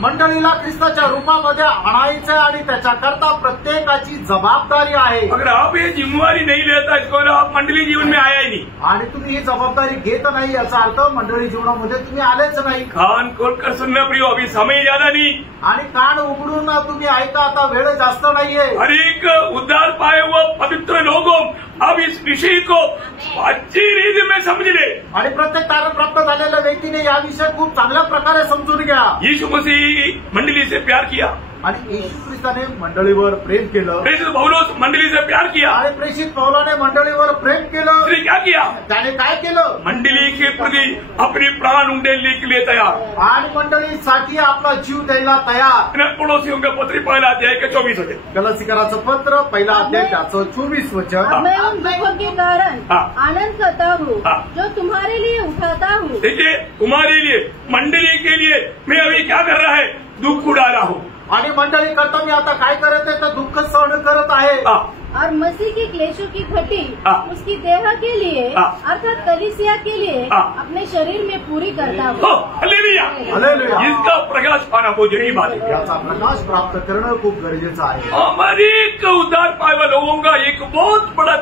मंडळीला ख्रिस्ताच्या रूपामध्ये आणायचं आणि त्याच्याकरता प्रत्येकाची जबाबदारी आहे। अगर आप ये जिम्मेवारी नहीं लेता, इसको आप मंडली जीवन में आया ही नहीं। आणि तुम्ही ही जबाबदारी घेत नाही याचा अर्थ मंडळी जीवनामध्ये तुम्ही आलेच नाही। कान खोलकर सुनना प्रियो, अभी समय ज्यादा नहीं। आणि कान उघडून तुम्ही ऐका, आता वेळ जास्त नाहीये। हर एक उद्धार पाए हुए पवित्र लोगों अब इस विषय को अच्छी रीति में समझ ले। आणि प्रत्येक तारण प्राप्त झालेल्या व्यक्तीने या विषय खूप चांगल्या प्रकारे समजून घ्या। यीशु मसीह मंडली से प्यार किया, आणि येशू ख्रिस्ताने मंडळीवर प्रेम केलं। प्रेषित पौलुस मंडली से प्यार किया, आणि प्रेषित पौलाने मंडळीवर प्रेम केलं। उसने क्या किया? त्याने काय केलं? मंडली के प्रति अपने प्राण उंडेलने के लिए तैयार। आणि मंडळीसाठी आपला जीव द्यायला तयार। पड़ोसियों का पत्र 1 अध्याय के 24 वचन। गलातिकराचं पत्र 1 अध्याय त्याचं 24 वचन। मैं उन दुखों के कारण आनंद करता हूँ जो तुम्हारे लिए उठाता हूँ। देखिए, तुम्हारे लिए, मंडली के लिए मैं अभी क्या कर रहा है? दुख उड़ा रहा हूँ। आणि मंडळी करता मी आता काय करत आहे तर दुःख सहन करत आहे। और मसीह की क्लेशों की घटी उसकी देह के लिए अर्थात कलीसिया के लिए अपने शरीर में पूरी करता हूँ। Hallelujah, hallelujah. इसका प्रकाश पाना बहुत जरूरी बात है। याचा प्रकाश प्राप्त करणं खूप गरजेचं आहे। हमारे उद्धार पाए हुए लोगों का एक बहुत बड़ा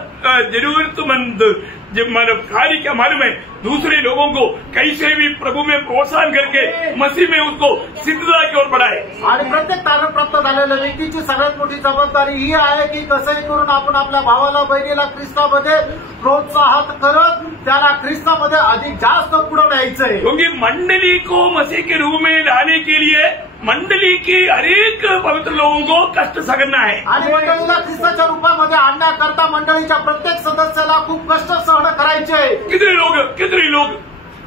जरूरतमंद मतलब कार्य क्या मालूम है? दूसरे लोगों को कैसे भी प्रभु में प्रोत्साहन करके मसीह में उसको सिद्धता की ओर बढ़ाए। आणि प्रत्येक तारण प्राप्त झालेल्या व्यक्तीची सगळ्यात मोठी जबाबदारी ही आहे की कसंही करून आपण आपल्या भावाला बहिणीला ख्रिस्तामध्ये प्रोत्साहित करत त्याला ख्रिस्तामध्ये अधिक जास्त पुढे न्यायचंय। क्योंकि मंडली को मसीह के रूप में लाने के लिए मंडली की हरेक पवित्र लोगों को कष्ट सहना है। आणि मंडळीला ख्रिस्ताच्या रूपामध्ये आणण्याकरता मंडळीच्या प्रत्येक सदस्याला खूप कष्ट सहन करायचे। कितने लोग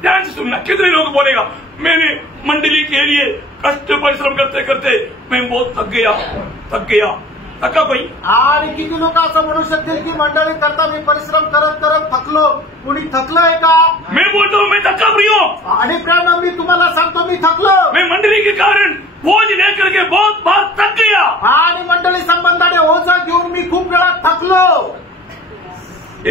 ध्यान से सुनना, कितने लोग बोलेगा मैंने मंडली के लिए कष्ट परिश्रम करते करते मैं बहुत थक गया। थका कोई? आणि किती लोक असं म्हणू शकतील की मंडळी करता मी परिश्रम करत करत थकलो. कुणी थकलंय का? मैं बोलता हूँ मैं थका भी हूँ. आणि प्रेरणा मी तुम्हाला सांगतो मी थकलो. मैं मंडली के कारण बोझ लेकर के बहुत बार थक गया. आणि मंडळी संबंधाने ओझं घेऊन मी खूप वेळा थकलो.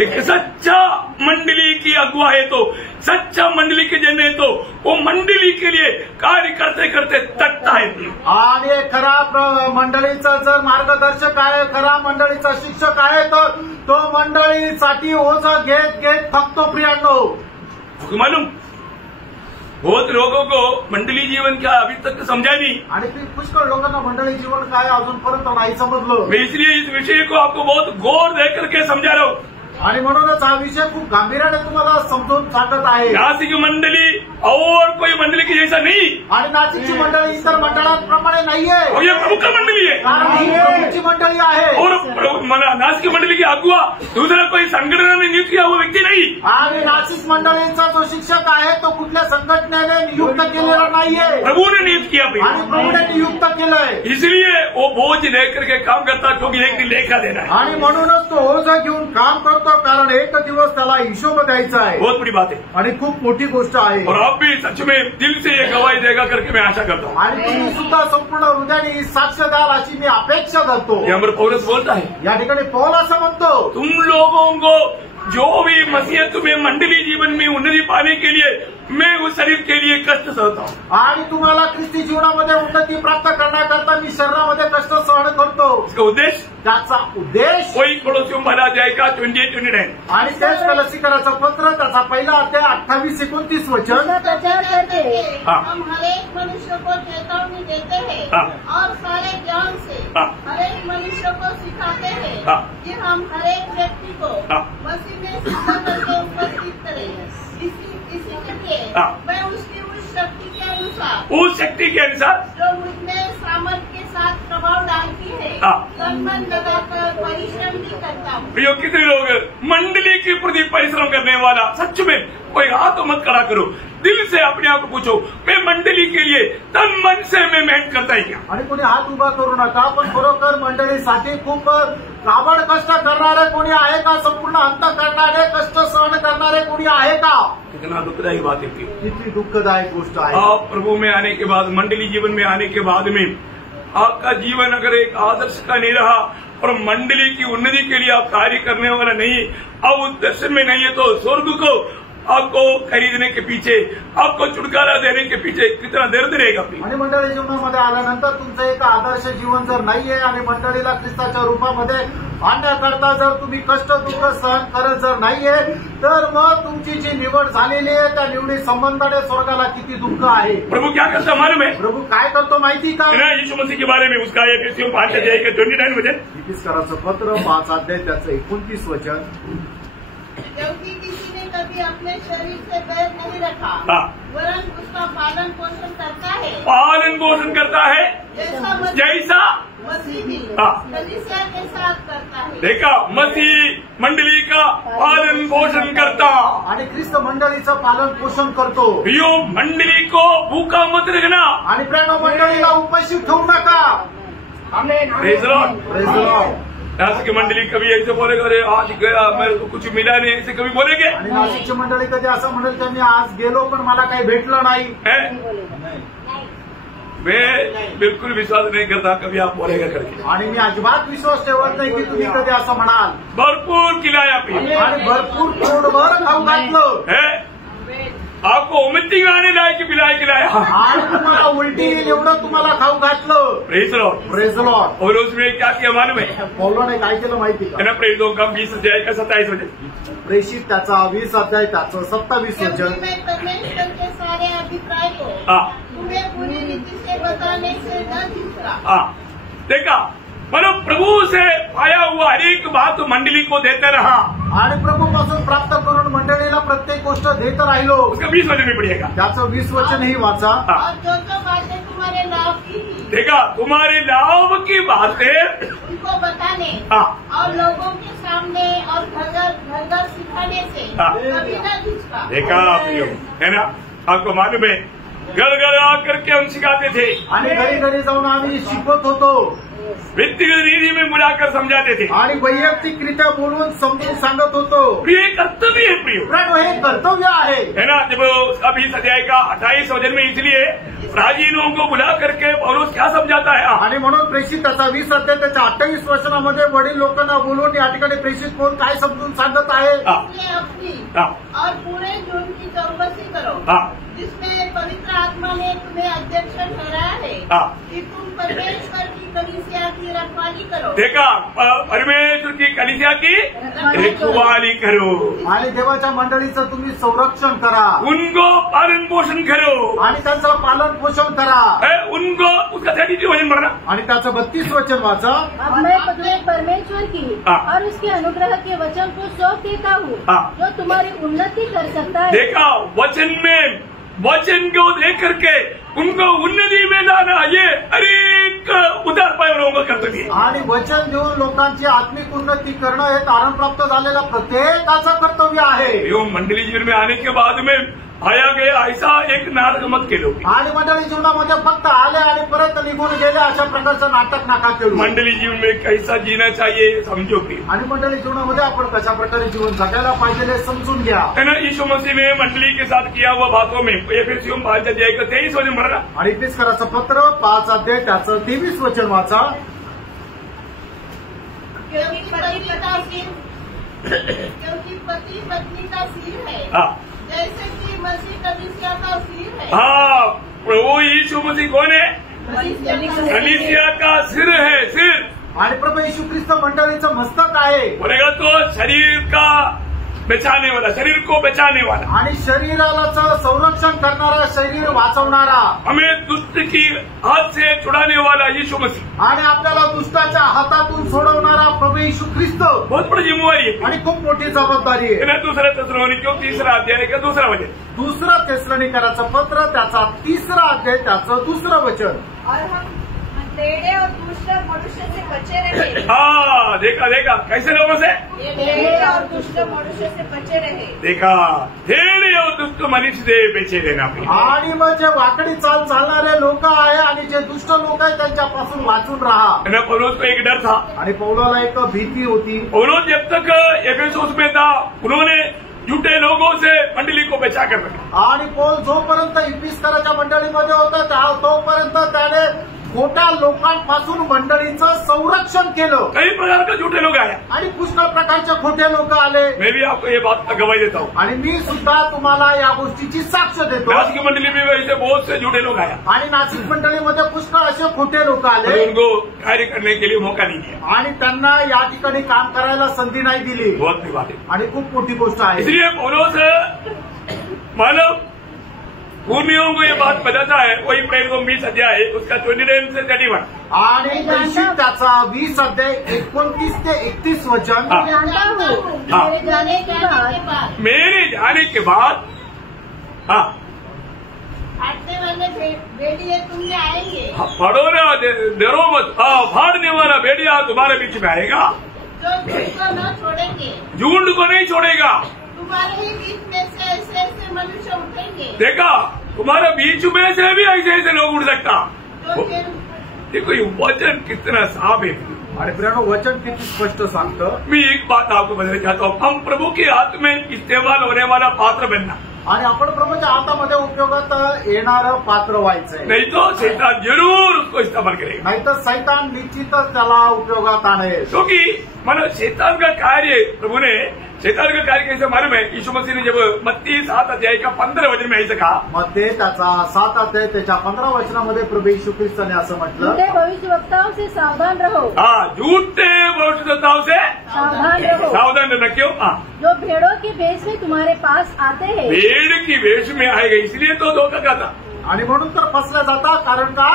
एक सच्चा मंडली की अगुआ है तो, सच्चा मंडली के जन है तो वो मंडली के लिए कार्य करते करते थकता है. आणि खरा मंडळीचा जर मार्गदर्शक आहे, खरा मंडळीचा शिक्षक आहे तर तो मंडळीसाठी ओझं घेत घेत थकतो. प्रियांनो, मालूम बहुत लोगों को मंडली जीवन क्या अभी तक समझा नहीं. आणि पुष्कळ लोकांना मंडळी जीवन काय अजूनपर्यंत नाही समजलं. मैं इसलिए इस विषय को आपको बहुत गौर दे करके समझा रहा हूँ. आणि म्हणूनच हा विषय खूप गांभीर्याने तुम्हाला समजून सांगत आहे. नासिक मंडली और कोई मंडली की जैसा नहीं. आणि नाशिकची मंडळी इतर मंडळांप्रमाणे नाहीये. और ये प्रमुख मंडली है. कारण ही प्रमुखची मंडळी आहे. और नासिक मंडली की अगुआ दूसरा कोई संगठन में नियुक्त किया हुआ व्यक्ती नहीं. आणि नाशिक मंडळीचा जो शिक्षक आहे तो कुठल्या संघटनेने नियुक्त केलेला नाहीये. प्रभु ने नियुक्त किया भाई. आणि प्रभूने नियुक्त केलंय. इसलिए वो बोझ लेकर के काम करता क्योंकि एक दिन लेखा देना है. आणि म्हणूनच तो ओझं घेऊन काम करतो कारण एक दिवस त्याला हिशोब द्यायचा आहे. बहुत बड़ी बात है आणि खूप मोठी गोष्ट आहे. और आप भी सच में दिल से ये गवाही देगा करके मैं आशा करता हूँ. आणि तुम्ही सुद्धा संपूर्ण हृदयाने साक्ष द्याल अशी मी अपेक्षा करतो. ये हमारे पौलुस बोलता है, या ठिकाणी पौल असं म्हणतो, तुम लोगों को जो भी मसीहत में मंडली जीवन में उन्नति पाने के लिए मैं उस शरीर के लिए कष्ट सहता हूँ. आणि तुम्हाला ख्रिस्ती जीवनामध्ये उन्नती प्राप्त करण्याकरता मी शरीरामध्ये कष्ट सहन करतो. इसका उद्देश्य त्याचा उद्देश कोई पड़ोसियों भला जाएगा 28-29. आणि तेच कलसीकराचं पत्र त्याचा पहिला अध्याय 28-29 वचन. प्रचार करते हम हर एक मनुष्य को चेतावनी देते हैं और सारे ज्ञान से हर एक मनुष्य को सिखाते हैं कि हम हर एक व्यक्ति को मसीह में सिद्ध करके उपस्थित करें. इसी के लिए मैं उसकी उस शक्ति के अनुसार, उस शक्ति के अनुसार जो मुझमें सामर्थ्य के साथ प्रभाव डालती है, तन मन लगाकर परिश्रम भी करता हूँ. प्रियो, कितने लोग मंडली के प्रति परिश्रम करने वाला, सच में कोई हाथ तो मत खड़ा करो, दिल से अपने आप को पूछो मैं मंडली के लिए तन मन से मैं मेहनत करता है क्या. आणि कोणी हात उभा करू नका, पण खरोखर मंडळीसाठी खूप काबड कष्ट करणारे कोणी आहे का? संपूर्ण अंत करणारे, कष्ट सहन करणारे कोणी आहे का? कितना दुखदायी बात है. किती दुःखदायक गोष्ट आहे. आप प्रभु में आने के बाद, मंडली जीवन में आने के बाद में आपका जीवन अगर एक आदर्श का नहीं रहा और मंडली की उन्नति के लिए आप कार्य करने वाला नहीं, अब उस दर्शन में नहीं है तो स्वर्ग को आपको खरीदने के पीछे, आपको छुटकारा देने के पीछे कितना दर्द रहेगा. आणि मंडळी जीवनामध्ये आल्यानंतर तुमचं एक आदर्श जीवन जर नाहीये आणि मंडळीला ख्रिस्ताच्या रूपामध्ये आणण्याकरता जर तुम्ही कष्ट दुःख सहन करत जर नाहीये तर मग तुमची जी निवड झालेली आहे त्या निवडी संबंधाने स्वर्गाला किती दुःख आहे. प्रभु क्या करता मालूम है? प्रभु काय करतो माहिती का? यीशु मसीह के बारे में उसका एफिसियों 5 अध्याय के 29 वचन. इफिसकराचं पत्र 5 अध्याय त्याचं 29 वचन. क्योंकि किसी ने कभी अपने शरीर से बैर नहीं रखा, वरन उसका पालन पोषण करता है. पालन पोषण करता है जैसा मसीह भी कलीसिया के साथ करता है. देखा, मसीह मंडली का पालन पोषण करता आणि ख्रिस्त मंडळीचं पालन पोषण करतो. यो मंडली को भूखा मत रखना. आणि प्रेरणा मंडळीला उपाशी ठेवू नका. Praise Lord. Praise Lord. Nashik मंडली कभी ऐसे बोलेगा, अरे आज गया मेरे को कुछ मिला नहीं, ऐसे कभी बोलेंगे? आणि नाशिकची मंडळी कधी असं म्हणेल की मी आज गेलो पण मला काही भेटलं नाही. मैं बिल्कुल विश्वास नहीं करता कभी आप बोलेगा करके. आणि मी अजिबात विश्वास ठेवत नाही की तुम्ही कधी असं म्हणाल. भरपूर खिलाया पिया आणि भरपूर पोटभर खाऊ घातलं. आपको उमती आने लायक पिलाया खिलाया. आणि तुम्हाला उलटी येईल एवढं तुम्हाला खाऊ घातलं. Praise Lord. Praise Lord. और उसमें क्या किया मालूम है? पौलोने काय केलं माहिती का? ना प्रेरितों का 20 अध्याय का 27 वचन. प्रेषित त्याचा 20 अध्याय त्याचं 27 वचन. परमेश्वर के सारे अभिप्राय को तुम्हें पूरी रीति से बताने से न हिचका. देखा, मतलब प्रभु से पाया हुआ हर एक बात मंडली को देता रहा. आणि प्रभूपासून प्राप्त करून मंडळीला प्रत्येक गोष्ट देत राहिलो. उसका 20 वचन में पढ़िएगा. त्याचं 20 वचनही वाचा. और जो बातें तुम्हारे लाभ की थी, देखा, तुम्हारे लाभ की बातें उनको बताने और लोगों के सामने और घर घर सिखाने से कभी न हिचका. देखा है ना, आपको मालूम है घर घर आकर के हम सिखाते थे. आणि घरी घरी जाऊन आम्ही शिकवत होतो. व्यक्तिगत रीति में बुलाकर समझाते थे आणि वैयक्तिकरित्या बोलून समजून सांगत होतो. प्रिय कर्तव्य है प्रिय हे कर्तव्य आहे. है ना. जब अभी इस अध्याय का 28 वचन में इसलिए प्राचीनों को बुला करके पौलुस क्या समझाता है. आणि म्हणून प्रेषित त्याचा 20 अध्याय त्याच्या 28 वचनामध्ये वडील लोकांना बोलून या ठिकाणी प्रेषित कोण काय समजून सांगत आहे. अपनी और पूरे जून की चौकसी करो जिसमें पवित्र आत्मा ने तुम्हें अध्यक्ष ठहराया है कि तुम परमेश्वर की कलीसिया की रखवाली करो. देखा, परमेश्वर की कलीसिया की रखवाली करो आणि देवाच्या मंडळीचं तुम्ही संरक्षण करा. उनको पालन पोषण करो आणि त्यांचं पालन पोषण करा. उनको उसका 32 वचन पढ़ना आणि त्याचं 32 वचन वाचा. अब मैं तुम्हें परमेश्वर की और उसके अनुग्रह के वचन को सौंप देता हूँ जो तुम्हारी उन्नति कर सकता है. देखा, वचन को देख करके उनको उन्नति में लाना ये हर एक उदार पाय लोगों का कर्तव्य. आणि वचन देऊन लोकांची आत्मिक उन्नती करणं हे तारण प्राप्त झालेलं प्रत्येकाचं कर्तव्य आहे. मंडली जीवन में आने के बाद में आया गया ऐसा एक नाटक मत केलो. आणि मंडळी जीवनामध्ये फक्त आले आणि परत निघून गेले अशा प्रकारचं नाटक नका केलं. मंडली जीवन में कैसा जीना चाहिए समझो की. आणि मंडळी जीवनामध्ये आपण कशा प्रकारे जीवन जगायला पाहिजे हे समजून घ्या. है ना. यीशु मसीह ने मंडली के साथ किया हुआ बातों में एफेसियों 5 अध्याय का 23 वचन पढ़ना. आणि एफेसकराचं पत्र 5 अध्याय त्याचं 23 वचन वाचा. क्योंकि पति पत्नी का सिर है जैसे कि मसीह कलीसिया का सिर है. प्रभु यीशु मसीह कौन है. कलीसिया का सिर है. सिर. आणि प्रभू यीशु ख्रिस्त मंडळीचं मस्तक आहे. बोलेगा तो शरीर का बचाने वाला, शरीर को बचाने वाला आणि शरीराचं संरक्षण करणारा, शरीर वाचवणारा, हमें दुष्ट की हाथ से छुड़ाने वाला यीशु मसीह आणि आपल्याला दुष्टाच्या हातातून सोडवणारा प्रभू यीशु ख्रिस्त. बहुत बड़ी जिम्मेवारी है आणि खूप मोठी जबाबदारी आहे. दूसरा तेसलोनिकियों 3 अध्याय का 2 वचन. दुसरं तेसलोनिकराचं पत्र त्याचा 3 अध्याय त्याचं 2 वचन. और हम टेढ़े और दुष्ट मनुष्य से बचे रहे. देखा कैसे लोगों से. टेढ़े और दुष्ट मनुष्य से बचे रहे. देखा, टेढ़े और दुष्ट मनुष्य से बचे रहना. आणि मग जे वाकडी चाल चालणारे लोक आहे आणि जे दुष्ट लोक आहेत त्यांच्यापासून वाचून राहा. पौलुस को एक डर था. आणि पौलाला एक भीती होती. पौलुस जब तक एफेसुस में था उन्होंने झूठे लोगों से मंडली को बचा कर रखा. आणि पौल जोपर्यंत इफिसकराच्या मंडळीमध्ये होता तोपर्यंत त्याने खोट्या लोकांपासून मंडळीचं संरक्षण केलं. कई प्रकार के झूठे लोग आए आणि पुष्कळ प्रकारचे खोटे लोक आले. मैं भी आपको ये बात का गवाही देता हूँ. आणि मी सुद्धा तुम्हाला या गोष्टीची साक्ष देतो. नासिक की मंडली में वैसे बहुत से झूठे लोग आए आणि नाशिक मंडळीमध्ये पुष्कळ असे खोटे लोक आले. उनको कार्य करने के लिए मौका नहीं दिया आणि त्यांना या ठिकाणी काम करायला संधी नाही दिली. बहुत बड़ी बात है. आणि खूप मोठी गोष्ट आहे. इसलिए पौलुस मानव भूमियों को ये बात बताता है. वही प्रेरितों 20 अध्याय उसका 29 से 31. आणि प्रेषित त्याचा 20 अध्याय 29 ते 31 वचन. जानता हूँ मेरे जाने के बाद फाटने वाले भेड़िए तुम में आएंगे. पढ़ो ना, डरो मत. फाड़ने वाला भेड़िया तुम्हारे बीच में आएगा जो झुंड को न छोड़ेंगे. झुंड को नहीं छोड़ेगा. तुम्हारे ही बीच में से ऐसे मनुष्य उठेंगे. देखा, तुम्हारे बीच में से भी ऐसे लोग उठ सकता. देखो ये वचन कितना साफ है. आणि प्रियानो वचन किती स्पष्ट सांगतं. मैं एक बात आपको बताना चाहता हूँ. हम प्रभु के हाथ में इस्तेमाल होने वाला पात्र बनना. आणि आपण प्रभूच्या हातामध्ये उपयोगात येणारं पात्र व्हायचंय. नहीं तो शैतान जरूर उसको इस्तेमाल करेगा. नाहीतर शैतान निश्चितच त्याला उपयोगात आणेल. क्योंकि मतलब शैतान का कार्य प्रभु ने शैतान का कार्य कैसे मालूम है. यीशु मसीह ने जब मत्ती 7 अध्याय का 15 वचन में ऐसे कहा. मध्ये त्याचा 7 अध्याय त्याच्या 15 वचनामध्ये प्रभू यीशु ख्रिस्ताने असं म्हटलं. झूठे भविष्यवक्ताओं से सावधान रहो. झूठे भविष्यवक्ताओं से सावधान रहो. सावधान रहना. क्यों. जो भेड़ों के भेष में तुम्हारे पास आते हैं. भेड़ की वेश में आएगा इसलिए तो धोखा खाता. आणि म्हणून तर फसल्या जातात. कारण का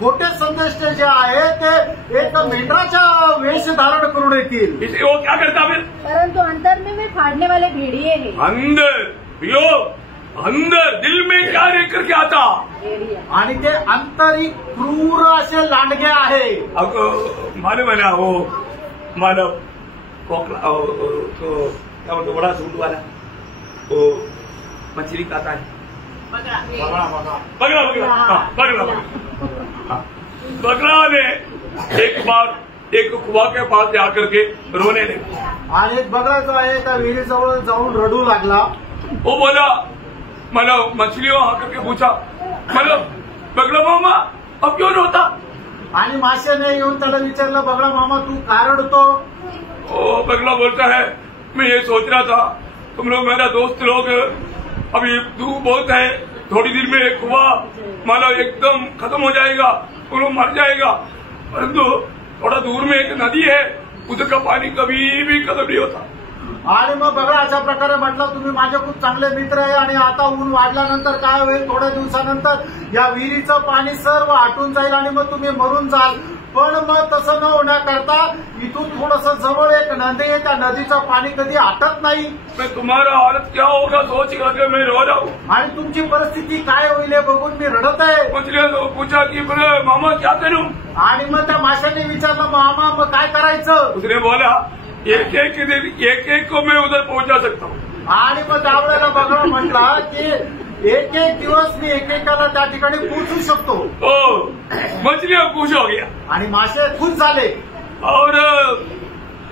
खोटे संदेश जे आहे ते एक मेंढराच्या वेश धारण करून येतील. इसलिए वो क्या करता फिर. परंतु अंतर में फाड़ने वाले भेड़िए हैं. अंदर दिल में क्या रह करके आता. आणि ते आंतरिक क्रूर असे लांडगे आहे. मालूम है ना वो मानव क्या बोलते बड़ा सूट वाला वो मछली खाता है. बगला ने एक बार एक कुआ के पास जाकर के रोने लगा। आणि एक बगळा जो आहे त्या विहिरीजवळ जाऊन रडू लागला। वो बोला, मतलब मछलियों आकर के पूछा, मतलब बगला मामा अब क्यों रोता? आणि माशाने येऊन त्याला विचारलं, बगळा मामा तू का रडतो? वो बगला बोलता है, मैं ये सोच रहा था तुम लोग मेरा दोस्त लोग, अभी धूप बहुत है, थोड़ी देर में कुआ माना एकदम खत्म हो जाएगा, तुम लोग मर जाएगा, परंतु थोड़ा दूर में एक नदी है, उधर का पानी कभी भी खत्म नहीं होता। आणि मग बघा अशा प्रकारे म्हटलं, तुम्ही माझे खूप चांगले मित्र आहे आणि आता ऊन वाढल्यानंतर काय होईल, थोड्या दिवसानंतर या विहिरीचं पाणी सर्व आटून जाईल आणि मग तुम्ही मरून जाल। पण मग तसं न होण्याकरता इथून थोडंसं जवळ एक नदी आहे, त्या नदीचं पाणी कधी आटत नाही। मैं तुम्हारा हालत क्या होगा सोच करके मैं रो रहा हूँ, आणि तुमची परिस्थिती काय होईल हे बघून मी रडत आहे। मछलियों को पूछा कि बोले मामा क्या करूं? आणि मग त्या माशाने विचारलं, मामा मग काय करायचं? उसने बोला एक एक को मैं उधर पहुंचा सकता हूँ। आणि मग त्यावेळेला बघा म्हटला की एक एक दिवस मी एकेकाला त्या ठिकाणी पोहोचू शकतो। ओ मछलियां खुश हो गया आणि मासे खुश झाले और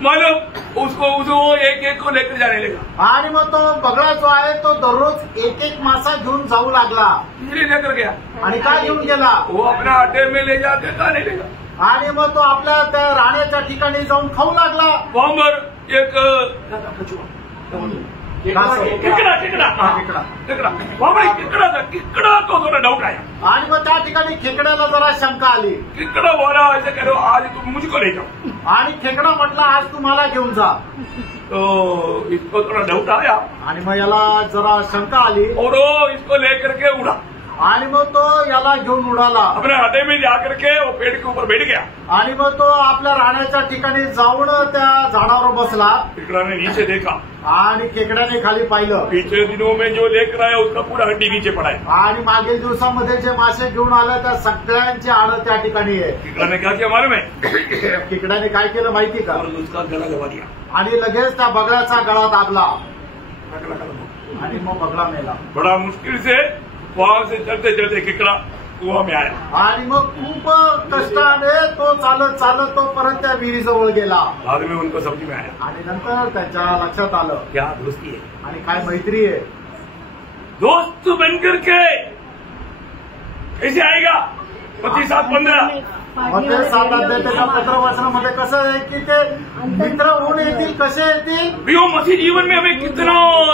मतलब उसको एक एक को लेकर जाने लगा। आणि मग तो बगळा जो आहे तो दररोज एक एक मासा घेऊन जाऊ लागला। इसलिए लेकर गया आणि काय घेऊन गेला? वो अपना अड्डे में ले जाकर खाने लगा। आणि मग तो आपल्या त्या राहण्याच्या ठिकाणी जाऊन खाऊ लागला। वहां पर एक केकड़ा वहां पर केकड़ा था, केकड़ा को थोड़ा डाउट आया। आणि मग त्या ठिकाणी खेकड्याला जरा शंका आली। केकड़ा बोला ऐसे करो आज तुम मुझको ले जाओ। आणि खेकडा म्हटला आज तू मला घेऊन जा। तो इसको थोड़ा डाउट आया आणि मग याला जरा शंका आली और वो इसको लेकर के उड़ा। आणि मग तो याला घेऊन उडाला। अपने अड्डे में जाकर के वो पेड़ के ऊपर बैठ गया आणि मग तो आपल्या राहण्याच्या ठिकाणी जाऊन त्या झाडावर बसला। केकड़ा ने नीचे देखा आणि खेकड्याने खाली पाहिलं। पिछले दिनों में जो लेकर आया उसका पूरा हड्डी नीचे पड़ा है। आणि मागील दिवसामध्ये जे मासे घेऊन आले त्या सगळ्यांची आड त्या ठिकाणी आहे। केकड़ा ने क्या किया मालूम है? खेकड्याने काय केलं माहिती का? और उसका गला दबा दिया। आणि लगेच त्या बगळ्याचा गळा दाबला आणि मग बगळा मेला। बड़ा मुश्किल से वहां से चलते चलते केकड़ा कुआं में आया आणि मग खूप कष्टाने तो चालत चालत तो परत त्या विहिरीजवळ गेला। बाद में उनको समझ में आया आणि नंतर त्याच्या लक्षात आलं क्या दोस्ती है आणि काय मैत्री आहे। दोस्त बनकर के कैसे आएगा? 25-15 मग ते 7 अध्यायाच्या पत्रवचनामध्ये कसं आहे की ते मित्र होऊन येतील, कसे येतील? प्रियो मसीह जीवन में हमें कितना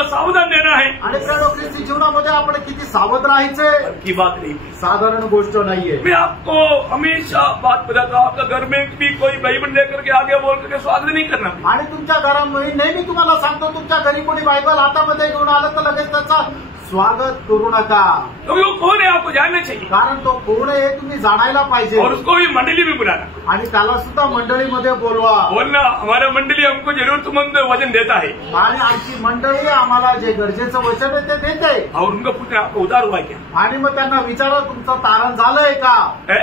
सावधान रहना है। आणि प्रिय ख्रिस्ती जीवनामध्ये आपण किती सावध राहायचे की बात नहीं साधारण गोष्ट नाहीये। मैं आपको हमेशा बात बताता हूँ, आपका घर में भी कोई बाइबल लेकर के आगे बोल करके स्वागत नहीं करना। आणि तुमच्या घरामध्ये नेहमी तुम्हाला सांगतो, तुमच्या घरी कोणी बायबल हातामध्ये घेऊन आलं तर लगेच त्याचा स्वागत करू नका। तो वो कौन है आपको जानना चाहिए कारण तो कोण आहे तुम्ही जाणायला पाहिजे। और उसको भी मंडली में बुलाना आणि त्याला सुद्धा मंडळीमध्ये बोलवा। बोलना हमारा मंडली हमको जरूरतमंद वजन देता है आणि आमची मंडळी आम्हाला जे गरजेचं वचन आहे ते देते। और उनको पूछना आपको उधार हुआ है क्या? आणि मग त्यांना विचारा तुमचं तारण झालंय का? है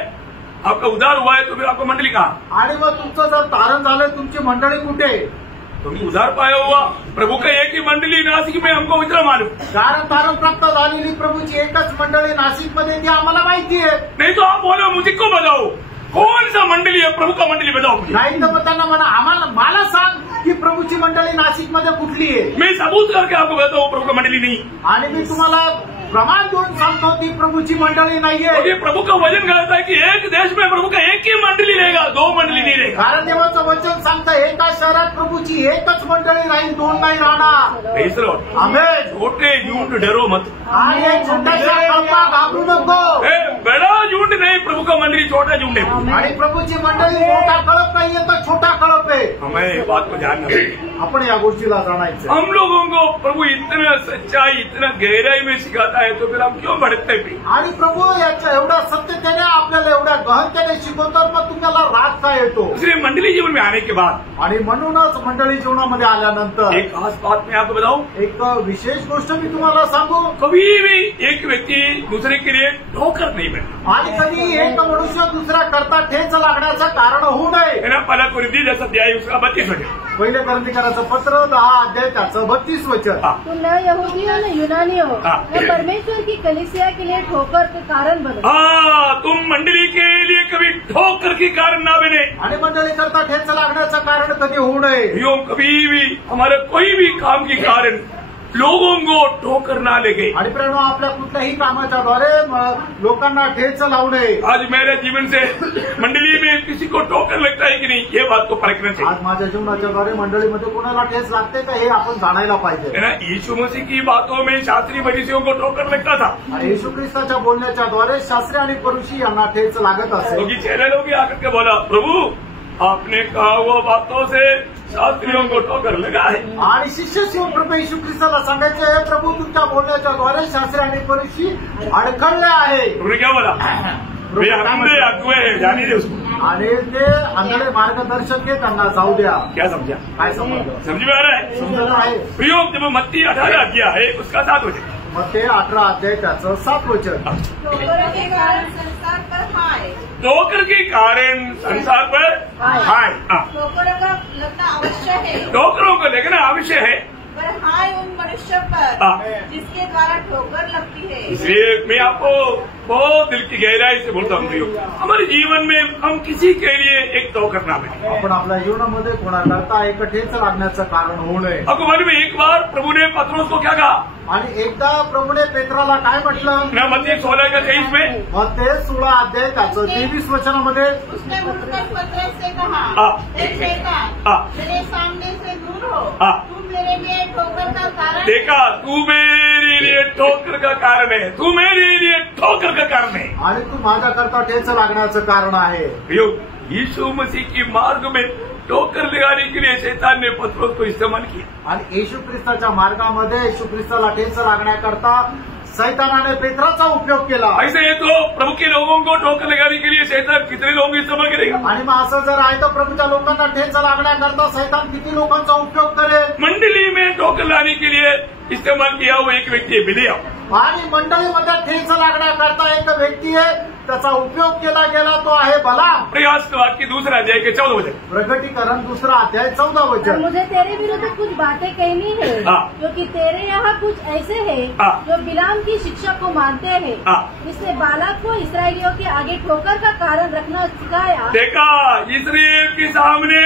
आपका उधार हुआ है तो फिर आपको मंडली कहा? आणि मग तुमचं जर तारण झालंय तुमची मंडळी कुठे? तुम उधार पाया हुआ प्रभु का एक ही मंडली नासिक में हमको इतना मालूम। कारण तारण प्राप्त झालेली प्रभूची एकच मंडळी नाशिकमध्ये ती आम्हाला माहिती आहे। नहीं तो आप बोलो मुझे को बताओ कौन सा मंडली है प्रभु का मंडली बताओ मुझे। नाही तर मग त्यांना म्हणा आम्हाला मला सांग की प्रभूची मंडळी नाशिकमध्ये कुठली आहे। मैं सबूत करके आपको बताता हूँ प्रभु का मंडली नहीं। आणि मी तुम्हाला प्रमाण देऊन सांगतो ती प्रभूची मंडळी नाहीये। और ये प्रभु का वचन कहता है कि एक देश में प्रभु का एक ही मंडली रहेगा, 2 मंडली नहीं रहेगा। कारण देवाचं वचन सांगतं एका शहरात प्रभूची एकच मंडळी राहील, 2 नाही राहणार। आमेन। छोटे झूठ डरो मत। आणि एक छोटासा कल्पा घाबरू नको। बड़ा झूठ नहीं, प्रभु का मंडली छोटा झूठ है। आणि प्रभूची मंडळी मोठा कळप नाहीये तर छोटा कळप आहे। हमें बात को जानना चाहिए। आपण या गोष्टीला जाणायचं। हम लोगों को प्रभु इतना सच्चाई इतना गहराई में सिखाता है तो फिर हम क्यों भटकते भी? आणि प्रभू याच्या एवढ्या सत्यतेने आपल्याला एवढ्या गहनतेने शिकवतात मग तुम्हाला राग काय येतो? इसलिए मंडली जीवन में आने के बाद आणि म्हणूनच मंडळी जीवनामध्ये आल्यानंतर एक खास बात मैं आपको बताऊं, एक विशेष गोष्ट मी तुम्हाला सांगू। कभी भी एक व्यक्ति दूसरे के लिए ठोकर नहीं बनना। आणि कधी एक मनुष्य दुसऱ्या करता ठेच लागण्याचं कारण होऊ नये। है ना? पहला कुरिन्थी 10 अध्याय उसका 32 वचन। पहिले करंदीकराचं पत्र 10 अध्याय त्याचं 32 वचन। तुम न यहूदी हो न यूनानी हो, न परमेश्वर की कलीसिया के लिए ठोकर के कारण बनो। हाँ, तुम मंडली के लिए कभी ठोकर की कारण ना बने। आणि मंडळी करता ठेच लागण्याचं कारण कधी होऊ नये। यो कभी भी हमारे कोई भी काम की कारण लोगों को ठोकर ना लगे। आणि प्रेरणा आपल्या कुठल्याही कामाच्या द्वारे लोकांना ठेच लावू नये। आज मेरे जीवन से मंडली में किसी को ठोकर लगता है कि नहीं, ये बात को परखना चाहिए। आज माझ्या जीवनाच्या द्वारे मंडळीमध्ये कोणाला ठेच लागते का हे आपण जाणायला पाहिजे। है ना, यीशु मसीह की बातों में शास्त्री फरीसियों को ठोकर लगता था। आणि येशू ख्रिस्ताच्या बोलण्याच्या द्वारे शास्त्री आणि फरीसी यांना ठेच लागत असे। क्योंकि चेले लोग आकर के बोला, प्रभु आपने कहा वो बातों से शास्त्रियों को ठोकर लगा है। आणि शिष्य शिव प्रभू येशू ख्रिस्ताला सांगायचे, हे प्रभू तुमच्या बोलण्याच्या द्वारे शास्त्री आणि फरीसी अडखळले आहे। उन्होंने क्या बोला, वे अंधे अगुए हैं, जाने दे उसको। आणि ते आंधळे मार्गदर्शक आहे, त्यांना जाऊ द्या। क्या समझा? काय समजलं? समझ में आ रहा है? समजलं आहे। प्रयोग जब मत्ती 18 अध्याय है उसका 7 वचन। मग ते 18 अध्याय त्याचं 7 वचन। ठोकर के कारण संसार पर हाय, ठोकर के कारण संसार पर हाय। ठोकरों का लगना अवश्य है, ठोकरों को लगना आवश्यक है, पर हाय उन मनुष्यों पर जिसके द्वारा ठोकर लगती है। इसलिए मैं आपको बहुत दिल की गहराई से बोलता हूँ, हमारे जीवन में हम किसी के लिए एक ठोकर ना बने। आपण आपल्या जीवनामध्ये कोणाकरता एक ठेच लागण्याचं कारण होऊ नये। आपको मालूम है, एक बार प्रभु ने पत्रोस को क्या कहा? आणि एकदा प्रभूने पेत्राला काय म्हटलं? ना मत्ती 16:23 में, मग ते 16 अध्याय त्याचं 23 वचनामध्ये उसने मुड़कर पतरस से कहा, हे शैतान, मेरे सामने से दूर हो, तू मेरे लिए ठोकर का कारण। देखा, तू मेरे लिए ठोकर का कारण है, तू मेरे लिए ठोकर का कारण है। आणि तू माझ्याकरता ठेच लागण्याचं कारण आहे। यीशु मसीह की मार्ग में ठोकर लगाने के लिए शैतान ने पत्रोस को इस्तेमाल किया। आणि येशू ख्रिस्ताच्या मार्गामध्ये येशू ख्रिस्ताला ठेच लागण्याकरता शैतानाने पेत्राचा उपयोग केला। ऐसे है तो प्रभु के लोगों को ठोकर लगाने के लिए शैतान कितने लोगों इस्तेमाल करेगा? आणि मग असं जर आहे तर प्रभूच्या लोकांना ठेच लागण्याकरता शैतान किती लोकांचा उपयोग करेल? मंडली में ठोकर लाने के लिए इस्तेमाल किया वो एक व्यक्ति है बिलियाम। आणि मंडळीमध्ये ठेच लागण्याकरता एक व्यक्ती आहे, त्याचा उपयोग केला गेला, तो आहे बलाम। प्रयास का वाक्य 2 अध्याय के 14 वचन। प्रकटीकरण 2 अध्याय 14 और वचन। मुझे तेरे विरुद्ध कुछ बातें कहनी है, क्योंकि तेरे यहाँ कुछ ऐसे हैं जो बिलाम की शिक्षा को मानते हैं। इसने बालाक को इसराइलियों के आगे ठोकर का कारण रखना सिखाया। देखा, इसराइल के सामने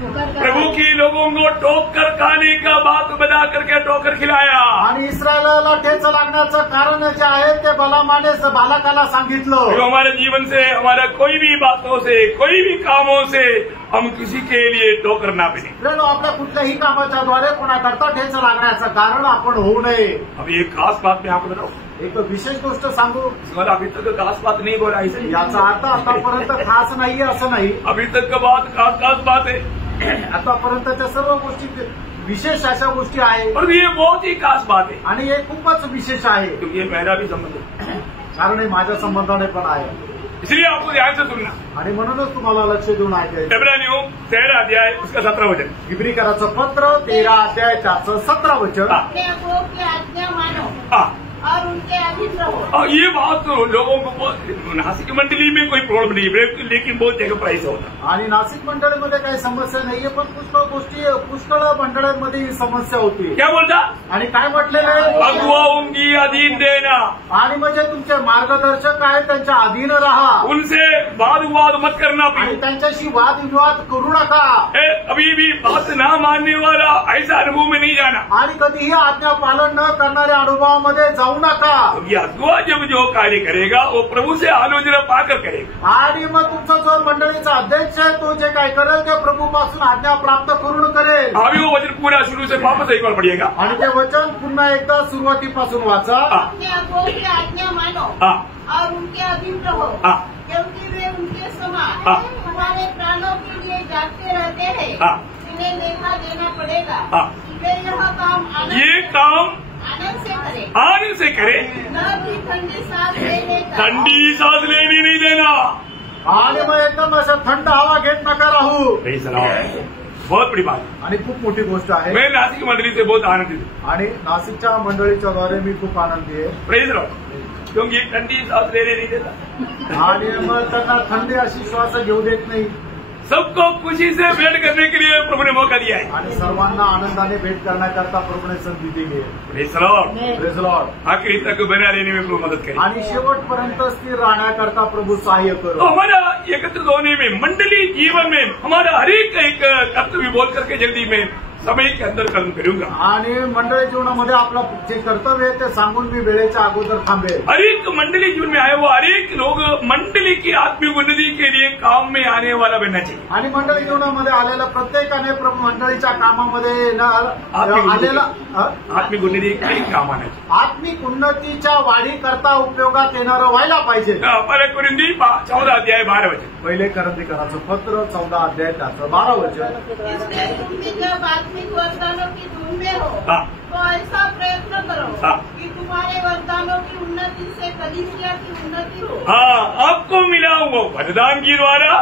प्रभु के लोगों को ठोकर खाने का बात बना करके ठोकर खिलाया। आणि इस्रायलाला ठेच लागण्याचं कारण जे आहे ते बलामाने बालकाला सांगितलं। जो हमारे जीवन से, हमारा कोई भी बातों से, कोई भी कामों से हम किसी के लिए ठोकर ना बने। प्रेरणा आपल्या कुठल्याही कामाच्या द्वारे कोणाकरता ठेच लागण्याचं कारण आपण होऊ नये। अब ये खास बात मैं आपको बताऊं, एक विशेष गोष्ट सांगू, अभी तक खास बात नहीं बोला इसे। याचा अर्थ आतापर्यंत खास नाहीये असं नाही, अभी तक का बात खास बात है। आतापर्यंतच्या सर्व गोष्टी विशेष अशा गोष्टी आहेत और ये बहुत ही खास बात है, आणि हे खूपच विशेष आहे, क्योंकि ये मेरा भी संबंध है, कारण हे माझ्या संबंधाने पण आहे। इसलिए आपको ध्यान से सुनना। आणि म्हणूनच तुम्हाला लक्ष देऊन ऐकायचं। इब्रानियों 13 अध्याय उसका 17 वचन। इब्रिकराचं पत्र 13 अध्याय त्याचं 17 वचन। अपने अगुओं की आज्ञा मानो और उनके अधीन रहो। ये बात तो लोगों को नासिक मंडली में कोई प्रॉब्लम नहीं है, लेकिन बहुत जगह प्राइस होता। आणि नाशिक मंडळीमध्ये काही समस्या नाहीये, पण पुष्कळ मंडळांमध्ये ही समस्या होती। क्या बोलता? आणि काय म्हटलेलं आहे? अगुवाओं की अधीन देना। आणि म्हणजे तुमचे मार्गदर्शक आहे त्यांच्या अधीन राहा, उनसे वाद विवाद मत करना। आणि त्यांच्याशी वादविवाद करू नका। अभी भी बात ना मानने वाला ऐसा अनुभव में नहीं जाना, आणि कधीही आज्ञा पालन न करणाऱ्या अनुभवामध्ये जाऊ नका। ये अगुवा जब जो कार्य करेगा वो प्रभु से आलोचना पाकर करेगा। आणि मग तुमचा जो मंडळीचा अध्यक्ष आहे तो जे काय करेल ते प्रभूपासून आज्ञा प्राप्त करून करेल। अभी वो वचन पूरा शुरू से वापस एक बार पढ़िएगा। आणि ते वचन पुन्हा एकदा सुरुवातीपासून वाचा। अपने अगुओं की आज्ञा मानो और उनके अधीन रहो, क्योंकि वे उनके समान हमारे प्राणों के लिए जागते रहते हैं। इन्हें लेखा देना पड़ेगा। वे यह काम ये काम आनंद से करे, न कि ठंडी सांस लेने नहीं देना। आणि मग एकदम असं थंड हवा घेत नका राहू। बहुत बड़ी बात, आणि खूप मोठी गोष्ट आहे। मैं नासिक मंडली से बहुत आनंदित हूँ, आणि नाशिकच्या मंडळीच्या द्वारे मी खूप आनंदी आहे। प्रेज लॉर्ड, क्योंकि ठंडी सांस लेने नहीं देता। आणि मग त्यांना थंडी अशी श्वास घेऊ देत नाही। सबको खुशी से भेंट करने के लिए प्रभु ने मौका दिया है आणि सर्वांना आनंदाने भेट करण्याकरता प्रभूने संधी दिली आहे. Praise the Lord. Praise the Lord. आखिरी तक बना रहने में प्रभु मदद करे आणि शेवटपर्यंत स्थिर राहण्याकरता प्रभू सहाय्य तो करो. हमारा एकत्रित होने में मंडली जीवन में हमारा हर एक कर्तव्य बोल करके जल्दी में समय के अंदर कर्म करूंगा. आणि मंडळी जीवनामध्ये आपलं जे कर्तव्य आहे ते सांगून मी वेळेच्या अगोदर थांबेल. हर एक मंडली जीवन में आए वो हर एक लोग मंडली की आत्मिक उन्नति के लिए काम में आने वाला बनना चाहिए. आणि मंडळी जीवनामध्ये आलेला प्रत्येकाने प्रभू मंडळीच्या कामामध्ये आलेला आत्मिक उन्नति के लिए काम आना चाहिए. आत्मिक उन्नतीच्या वाढीकरता उपयोगात येणारं व्हायला पाहिजे. पहले कुरिन्दी 14 अध्याय 12 वचन. पहिले करंदीकराचं पत्र 14 अध्याय त्याचं 12 वचन. इसलिए तुम भी जब आत्मिक वरदानों की धुन में हो हाँ. तो ऐसा प्रयत्न करो हाँ. कि तुम्हारे वरदानों की उन्नति से कलीसिया की उन्नति हो. हाँ, आपको मिला वो वरदान की द्वारा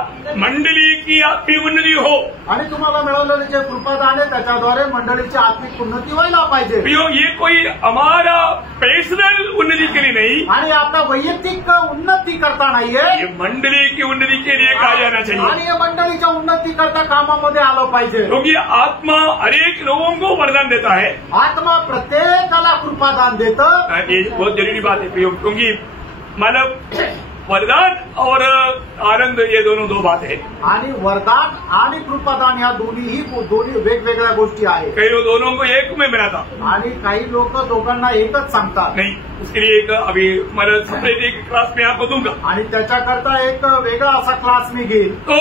मंडली की आत्मिक उन्नति हो. आणि तुम्हाला मिळवलेले जे कृपादान आहे त्याच्याद्वारे मंडळीची आत्मिक उन्नती व्हायला पाहिजे. ये कोई हमारा पर्सनल उन्नति के लिए नहीं, आणि आपला वैयक्तिक उन्नती करता नाहीये, ये मंडली की उन्नति के लिए कहा जाना चाहिए. आणि या मंडळीच्या उन्नती करता कामामध्ये आलं पाहिजे. क्योंकि आत्मा हर एक लोगों को वरदान देता है. आत्मा प्रत्येकाला कृपादान देतं. ये बहुत जरूरी बात है प्रियो, क्योंकि मानव वरदान और आनंद ये दोनों दो बात है. आणि वरदान आणि कृपादान या दोन्ही वेगवेगळ्या गोष्टी आहेत. कई लोग दोनों को एक में बनाता आणि काही लोक दोघांना एकच सांगतात. नहीं, उसके लिए एक अभी मैं सेपरेट एक क्लास में आपको दूंगा. आणि त्याच्याकरता एक वेगळा असा क्लास मी घेईल. तो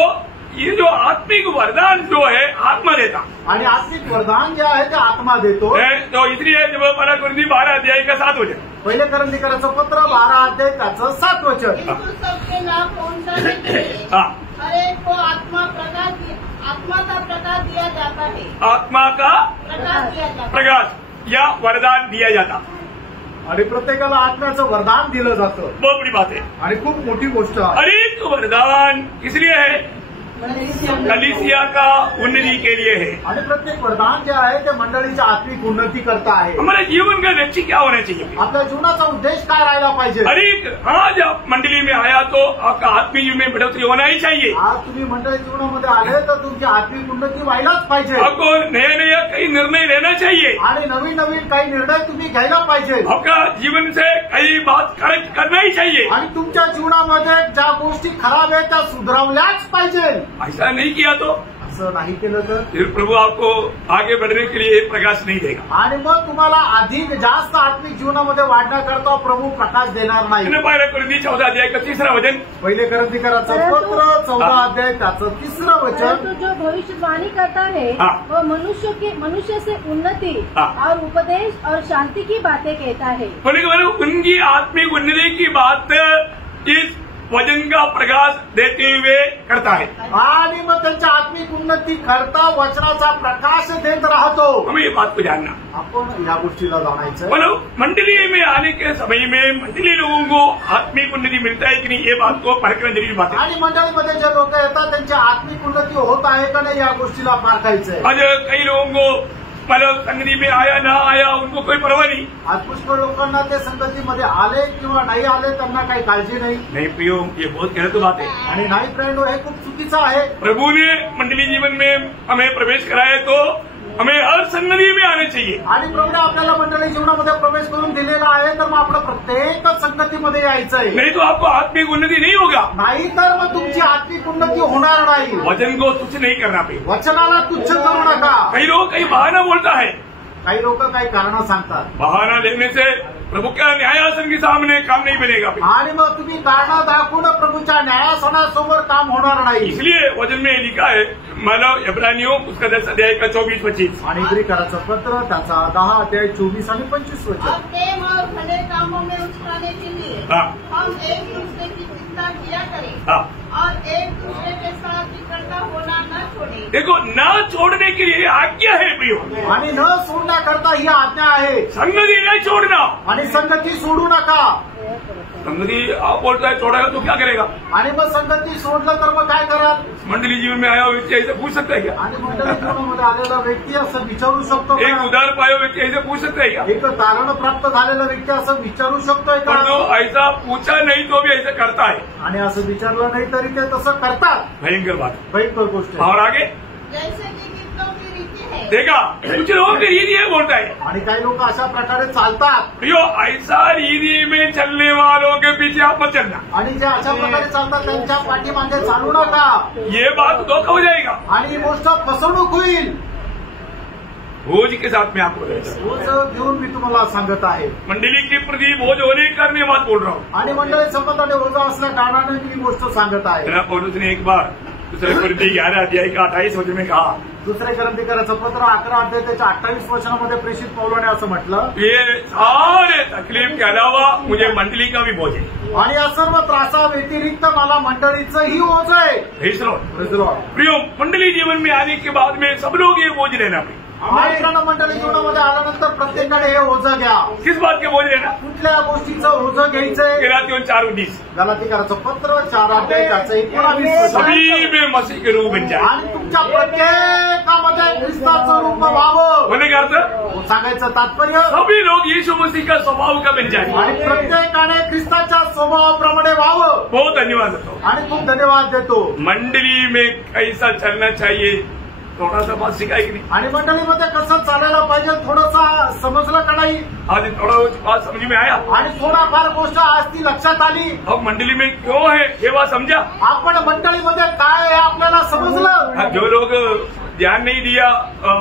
ये जो आत्मिक वरदान जो है आत्मा देता, आणि आत्मिक वरदान जे आहे ते आत्मा देतो. तो इसलिए जब पहला कुरिन्दी 12 अध्याय का 7 वचन. पहिले करंदीकराचं पत्र 12 अध्याय त्याचं 7 वचन. किंतु सबके लाभ पहुंचाने के लिए हाँ, हर एक को आत्मा का प्रकाश दिया जाता है. आत्मा का प्रकाश दिया जाता है. प्रकाश या वरदान दिया जाता. आणि प्रत्येकाला आत्म्याचं वरदान दिलं जातं. बहुत बड़ी बात है. आणि खूप मोठी गोष्ट आहे. हर एक वरदान इसलिए है कलीसिया का उन्नति के लिए है. आणि प्रत्येक वरदान जे आहे ते मंडळीच्या आत्मिक उन्नती करता आहे. हमारे जीवन का लक्ष्य क्या होना चाहिए? आपल्या जीवनाचा उद्देश काय राहायला पाहिजे? हर एक आज आप मंडली में आया तो आपका आत्मिक जीवन में बढ़ोतरी होना ही चाहिए. आज तुम्ही मंडळी जीवनामध्ये आले तर तुमची आत्मिक उन्नती व्हायलाच पाहिजे. आपको नया नया कई निर्णय लेना चाहिए. आणि नवीन नवीन काही निर्णय तुम्ही घ्यायला पाहिजे. आपका जीवन से कई बात करेक्ट करना ही चाहिए. आणि तुमच्या जीवनामध्ये ज्या गोष्टी खराब आहेत त्या सुधारवल्याच पाहिजे. ऐसा नहीं किया तो असं नाही केलं तर फिर प्रभु आपको आगे बढ़ने के लिए प्रकाश नहीं देगा. आणि मग तुम्हाला अधिक जास्त आत्मिक जीवनामध्ये वाढण्याकरता प्रभू प्रकाश देणार नाही. पहला कुरिन्दी 14 अध्याय का 3 वचन. पहिले करंदीकराचं पत्र 14 अध्याय त्याचं 3 वचन. तो जो भविष्यवाणी करता है हाँ. वो मनुष्य से उन्नति हाँ. और उपदेश और शांति की बातें कहता है. उनकी आत्मिक उन्नति की बात इस वचन का प्रकाश देते हुए करता है. आणि मग त्यांच्या आत्मिक उन्नती करता वचनाचा प्रकाश देत राहतो. हमें ये बात को जानना. आपण या गोष्टीला जाणायचं. मतलब मंडली में आने के समय में मंडली लोगों को आत्मिक उन्नति मिलता है कि नहीं, ये बात को परखना जरूरी बात है. आणि मंडळीमध्ये जे लोक येतात त्यांची आत्मिक उन्नती होत आहे का नाही या गोष्टीला पारखायचंय. आज कई लोगों को मतलब संगति में आया ना आया उनको कोई परवाह नहीं. आज पुष्कळ लोकांना ते संगतीमध्ये आले किंवा नाही आले त्यांना काही काळजी नाही. नहीं प्रियो, ये बहुत गलत बात है. आणि नाही फ्रेंड हे खूप चुकीचं आहे. प्रभु ने मंडली जीवन में हमें प्रवेश कराया तो हमें हर संगति में आना चाहिए. आणि प्रभूने आपल्याला मंडळी जीवनामध्ये प्रवेश करून दिलेला आहे तर मग आपलं प्रत्येक संगतीमध्ये यायचंय. नहीं तो आपको आत्मिक उन्नति नहीं होगा. नाही तर मग तुमची आत्मिक उन्नती होणार नाही. वचन को तुच्छ नहीं करना प्रियो. वचनाला तुच्छ करू नका. कई लोग कई बहाना बोलता है. काही लोक काही कारण सांगतात. बहाना लेने से प्रभु का न्यायासन के सामने काम नहीं बनेगा. आणि मग तुम्ही कारण दाखवून प्रभूच्या न्यायासनासमोर काम होणार नाही. इसलिए वचन में लिखा है मानव इब्रानियों उसका 10 अध्याय का 24-25. आणि इब्रिकराचं पत्र त्याचा 10 अध्याय 24 आणि 25 वचन. और प्रेम और भले कामों में उछाने के लिए हाँ. हम एक दूसरे की चिंता किया करें. हाँ. और एक दूसरे के साथ इकट्ठा होना न छोड़े. देखो, ना छोड़ने के लिए आज्ञा है प्रियो. आणि न सोडण्याकरता ही आज्ञा आहे. संगति नहीं छोड़ना. आणि संगती सोडू नका. संगति आप बोलता है छोड़ेगा तो क्या करेगा? आणि मग संगती सोडलं तर मग काय कराल? मंडली जीवन में आया हुआ व्यक्ति ऐसे पूछ सकता है क्या? आणि मंडळी जीवनामध्ये आलेला व्यक्ती असं विचारू शकतो एक का? उधार पाया हुआ व्यक्ति ऐसे पूछ सकता है क्या? एक तारण प्राप्त झालेला व्यक्ती असं विचारू शकतोय पर का? जो ऐसा पूछा नहीं तो भी ऐसे करता है, आणि असं विचारलं नाही तरी ते तसं करतात. भयंकर बात भयंकर गोष्ट है. आहे. और आगे जैसे कि कितनों की रीति है। देखा, कुछ लोग रीति है बोलता है. आणि काही लोक अशा प्रकारे चालतात. प्रियो, ऐसा रीति में चलने वालों के पीछे आप मत चलना. आणि जे अशा प्रकारे चालतात त्यांच्या पाठीमागे चालू नका. ये बात धोखा हो जाएगा. आणि ही गोष्ट फसवणूक होईल. भोज के साथ में आपको रहता है. बोझ घेऊन मी तुम्हाला सांगत आहे. मंडली के प्रति बोझ होने के कारण ये बात बोल रहा हूँ. आणि मंडळी संबंधाने ओझा असल्या कारणाने मी ही गोष्ट सांगत आहे. जनाब पौलुस ने एक बार दूसरे कोरिन्थी 11 अध्याय का 28 वचन में कहा, दुसरे ग्रंथीकाराचं पत्र 11 अध्याय त्याच्या 28 वचनामध्ये प्रेषित पौलाने असं म्हटलं, ये सारे तकलीफ के अलावा मुझे मंडली का भी बोझ है. आणि या सर्व त्रासा व्यतिरिक्त मला मंडळीचंही ओझ आहे. Praise the Lord. Praise the Lord. प्रियो, मंडली जीवन में आने के बाद में सब लोग ये बोझ लेना पड़े. मित्रांनो, मंडळी जीवनामध्ये आल्यानंतर प्रत्येकाने हे ओझं घ्या. किस बात के बोझ लेना? कुठल्या गोष्टीचं ओझं घ्यायचंय? गलातियों 4:19. गलातीकाराचं पत्र 4 अध्याय त्याचं 19 सभी में मसीह के रूप बन जाए. आणि तुमच्या प्रत्येकामध्ये ख्रिस्ताचं रूप व्हावं. बोलने का अर्थ, सांगायचं तात्पर्य, सभी लोग यीशु मसीह का स्वभाव का बन जाए. आणि प्रत्येकाने ख्रिस्ताच्या स्वभावाप्रमाणे व्हावं. बहुत धन्यवाद देता हूँ. आणि खूप धन्यवाद देतो. मंडली में कैसा चलना चाहिए थोड़ा सा बात सिखाई कि नहीं? आणि मंडळीमध्ये कसं चालायला पाहिजे थोडंसं समजलं का नाही? आज थोड़ा बात समझ में आया. आणि थोडाफार गोष्ट आज ती लक्षात आली. अब मंडली में क्यों है ये बात समझा. आपण मंडळीमध्ये काय आहे आपल्याला समजलं. अब जो लोग ध्यान नहीं दिया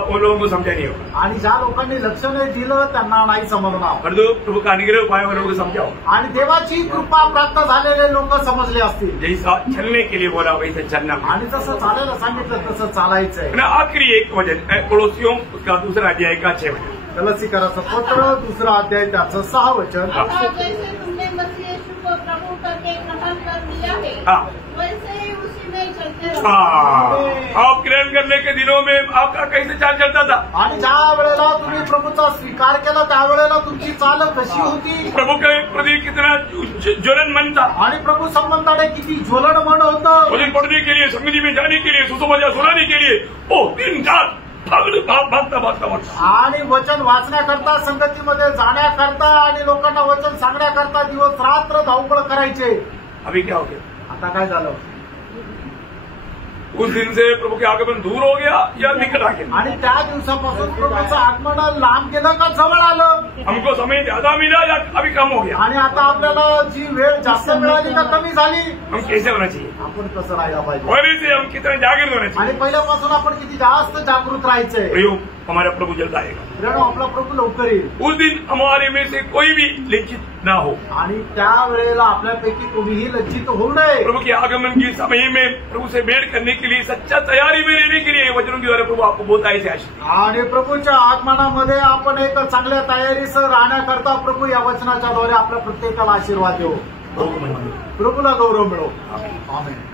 वो लोगों को समझा नहीं होगा. आणि ज्या लोकांनी लक्ष नाही दिलं त्यांना नाही समजणार. पर जो प्रभु का अनुग्रह पाए वालों को समझाओ. आणि देवाची कृपा प्राप्त झालेले लोक समजले असतील. जैसा चलने के लिए बोला वैसे चलना. आणि जसं चालायला सांगितलं तसं चालायचंय. मैंने आखिरी एक वचन पड़ोसियों उसका दूसरा अध्याय का 6 वचन. कलसीकराचं पत्र 2 अध्याय त्याचं 6 वचन. और जैसे तुमने मसीह यीशु को प्रभु करके ग्रहण कर लिया है, हाँ. वैसे ही उसी में चलते रहो। आप ग्रहण करने के दिनों में आपका कैसे चाल चलता था. आणि ज्या वेळेला तुम्ही प्रभूचा स्वीकार केला त्यावेळेला तुमची चाल कशी होती. प्रभु के प्रति कितना ज्वलन मन था. आणि प्रभू संबंधाने किती ज्वलन मन होतं. वचन पढ़ने के लिए, संगति में जाने के लिए, सुसमाचार सुनाने के लिए दिन रात भागता. आणि वचन वाचण्याकरता, संगतीमध्ये जाण्याकरता आणि लोकांना वचन सांगण्याकरता दिवस रात्र धावपळ करायचे. अभी क्या हो गया. आता काय झालं. उस दिन से प्रभु के आगमन दूर हो गया या निकट आ गया. आणि त्या दिवसापासून प्रभूचं आगमन लांब गेलं का जवळ आलं. हमको समय ज्यादा मिला या अभी कम हो गया. आणि आता आपल्याला जी वेळ जास्त मिळाली का कमी झाली. हम कैसे होना चाहिए. आपण कसं राहायला पाहिजे. पहले से हम कितने जागृत होना चाहिए. आणि पहिल्यापासून आपण किती जास्त जागृत राहायचंय. प्रयोग हमारा प्रभु जल्द आएगा. मित्रांनो, आपला प्रभू लवकर येईल. उस दिन हमारे में से कोई भी लज्जित ना हो. आणि त्या वेळेला आपल्यापैकी कोणीही लज्जित होऊ नये. प्रभु के आगमन के समय में प्रभु से भेंट करने के लिए सच्चा तैयारी में रहने के लिए वचनों के द्वारा प्रभु आपको बहुत ऐसे आशीष. आणि प्रभूच्या आगमनामध्ये आपण एक चांगल्या तयारीसह राहण्याकरता प्रभू या वचनाच्या द्वारे आपल्या प्रत्येकाला आशीर्वाद देऊ. प्रभूला गौरव मिळो. आमेन.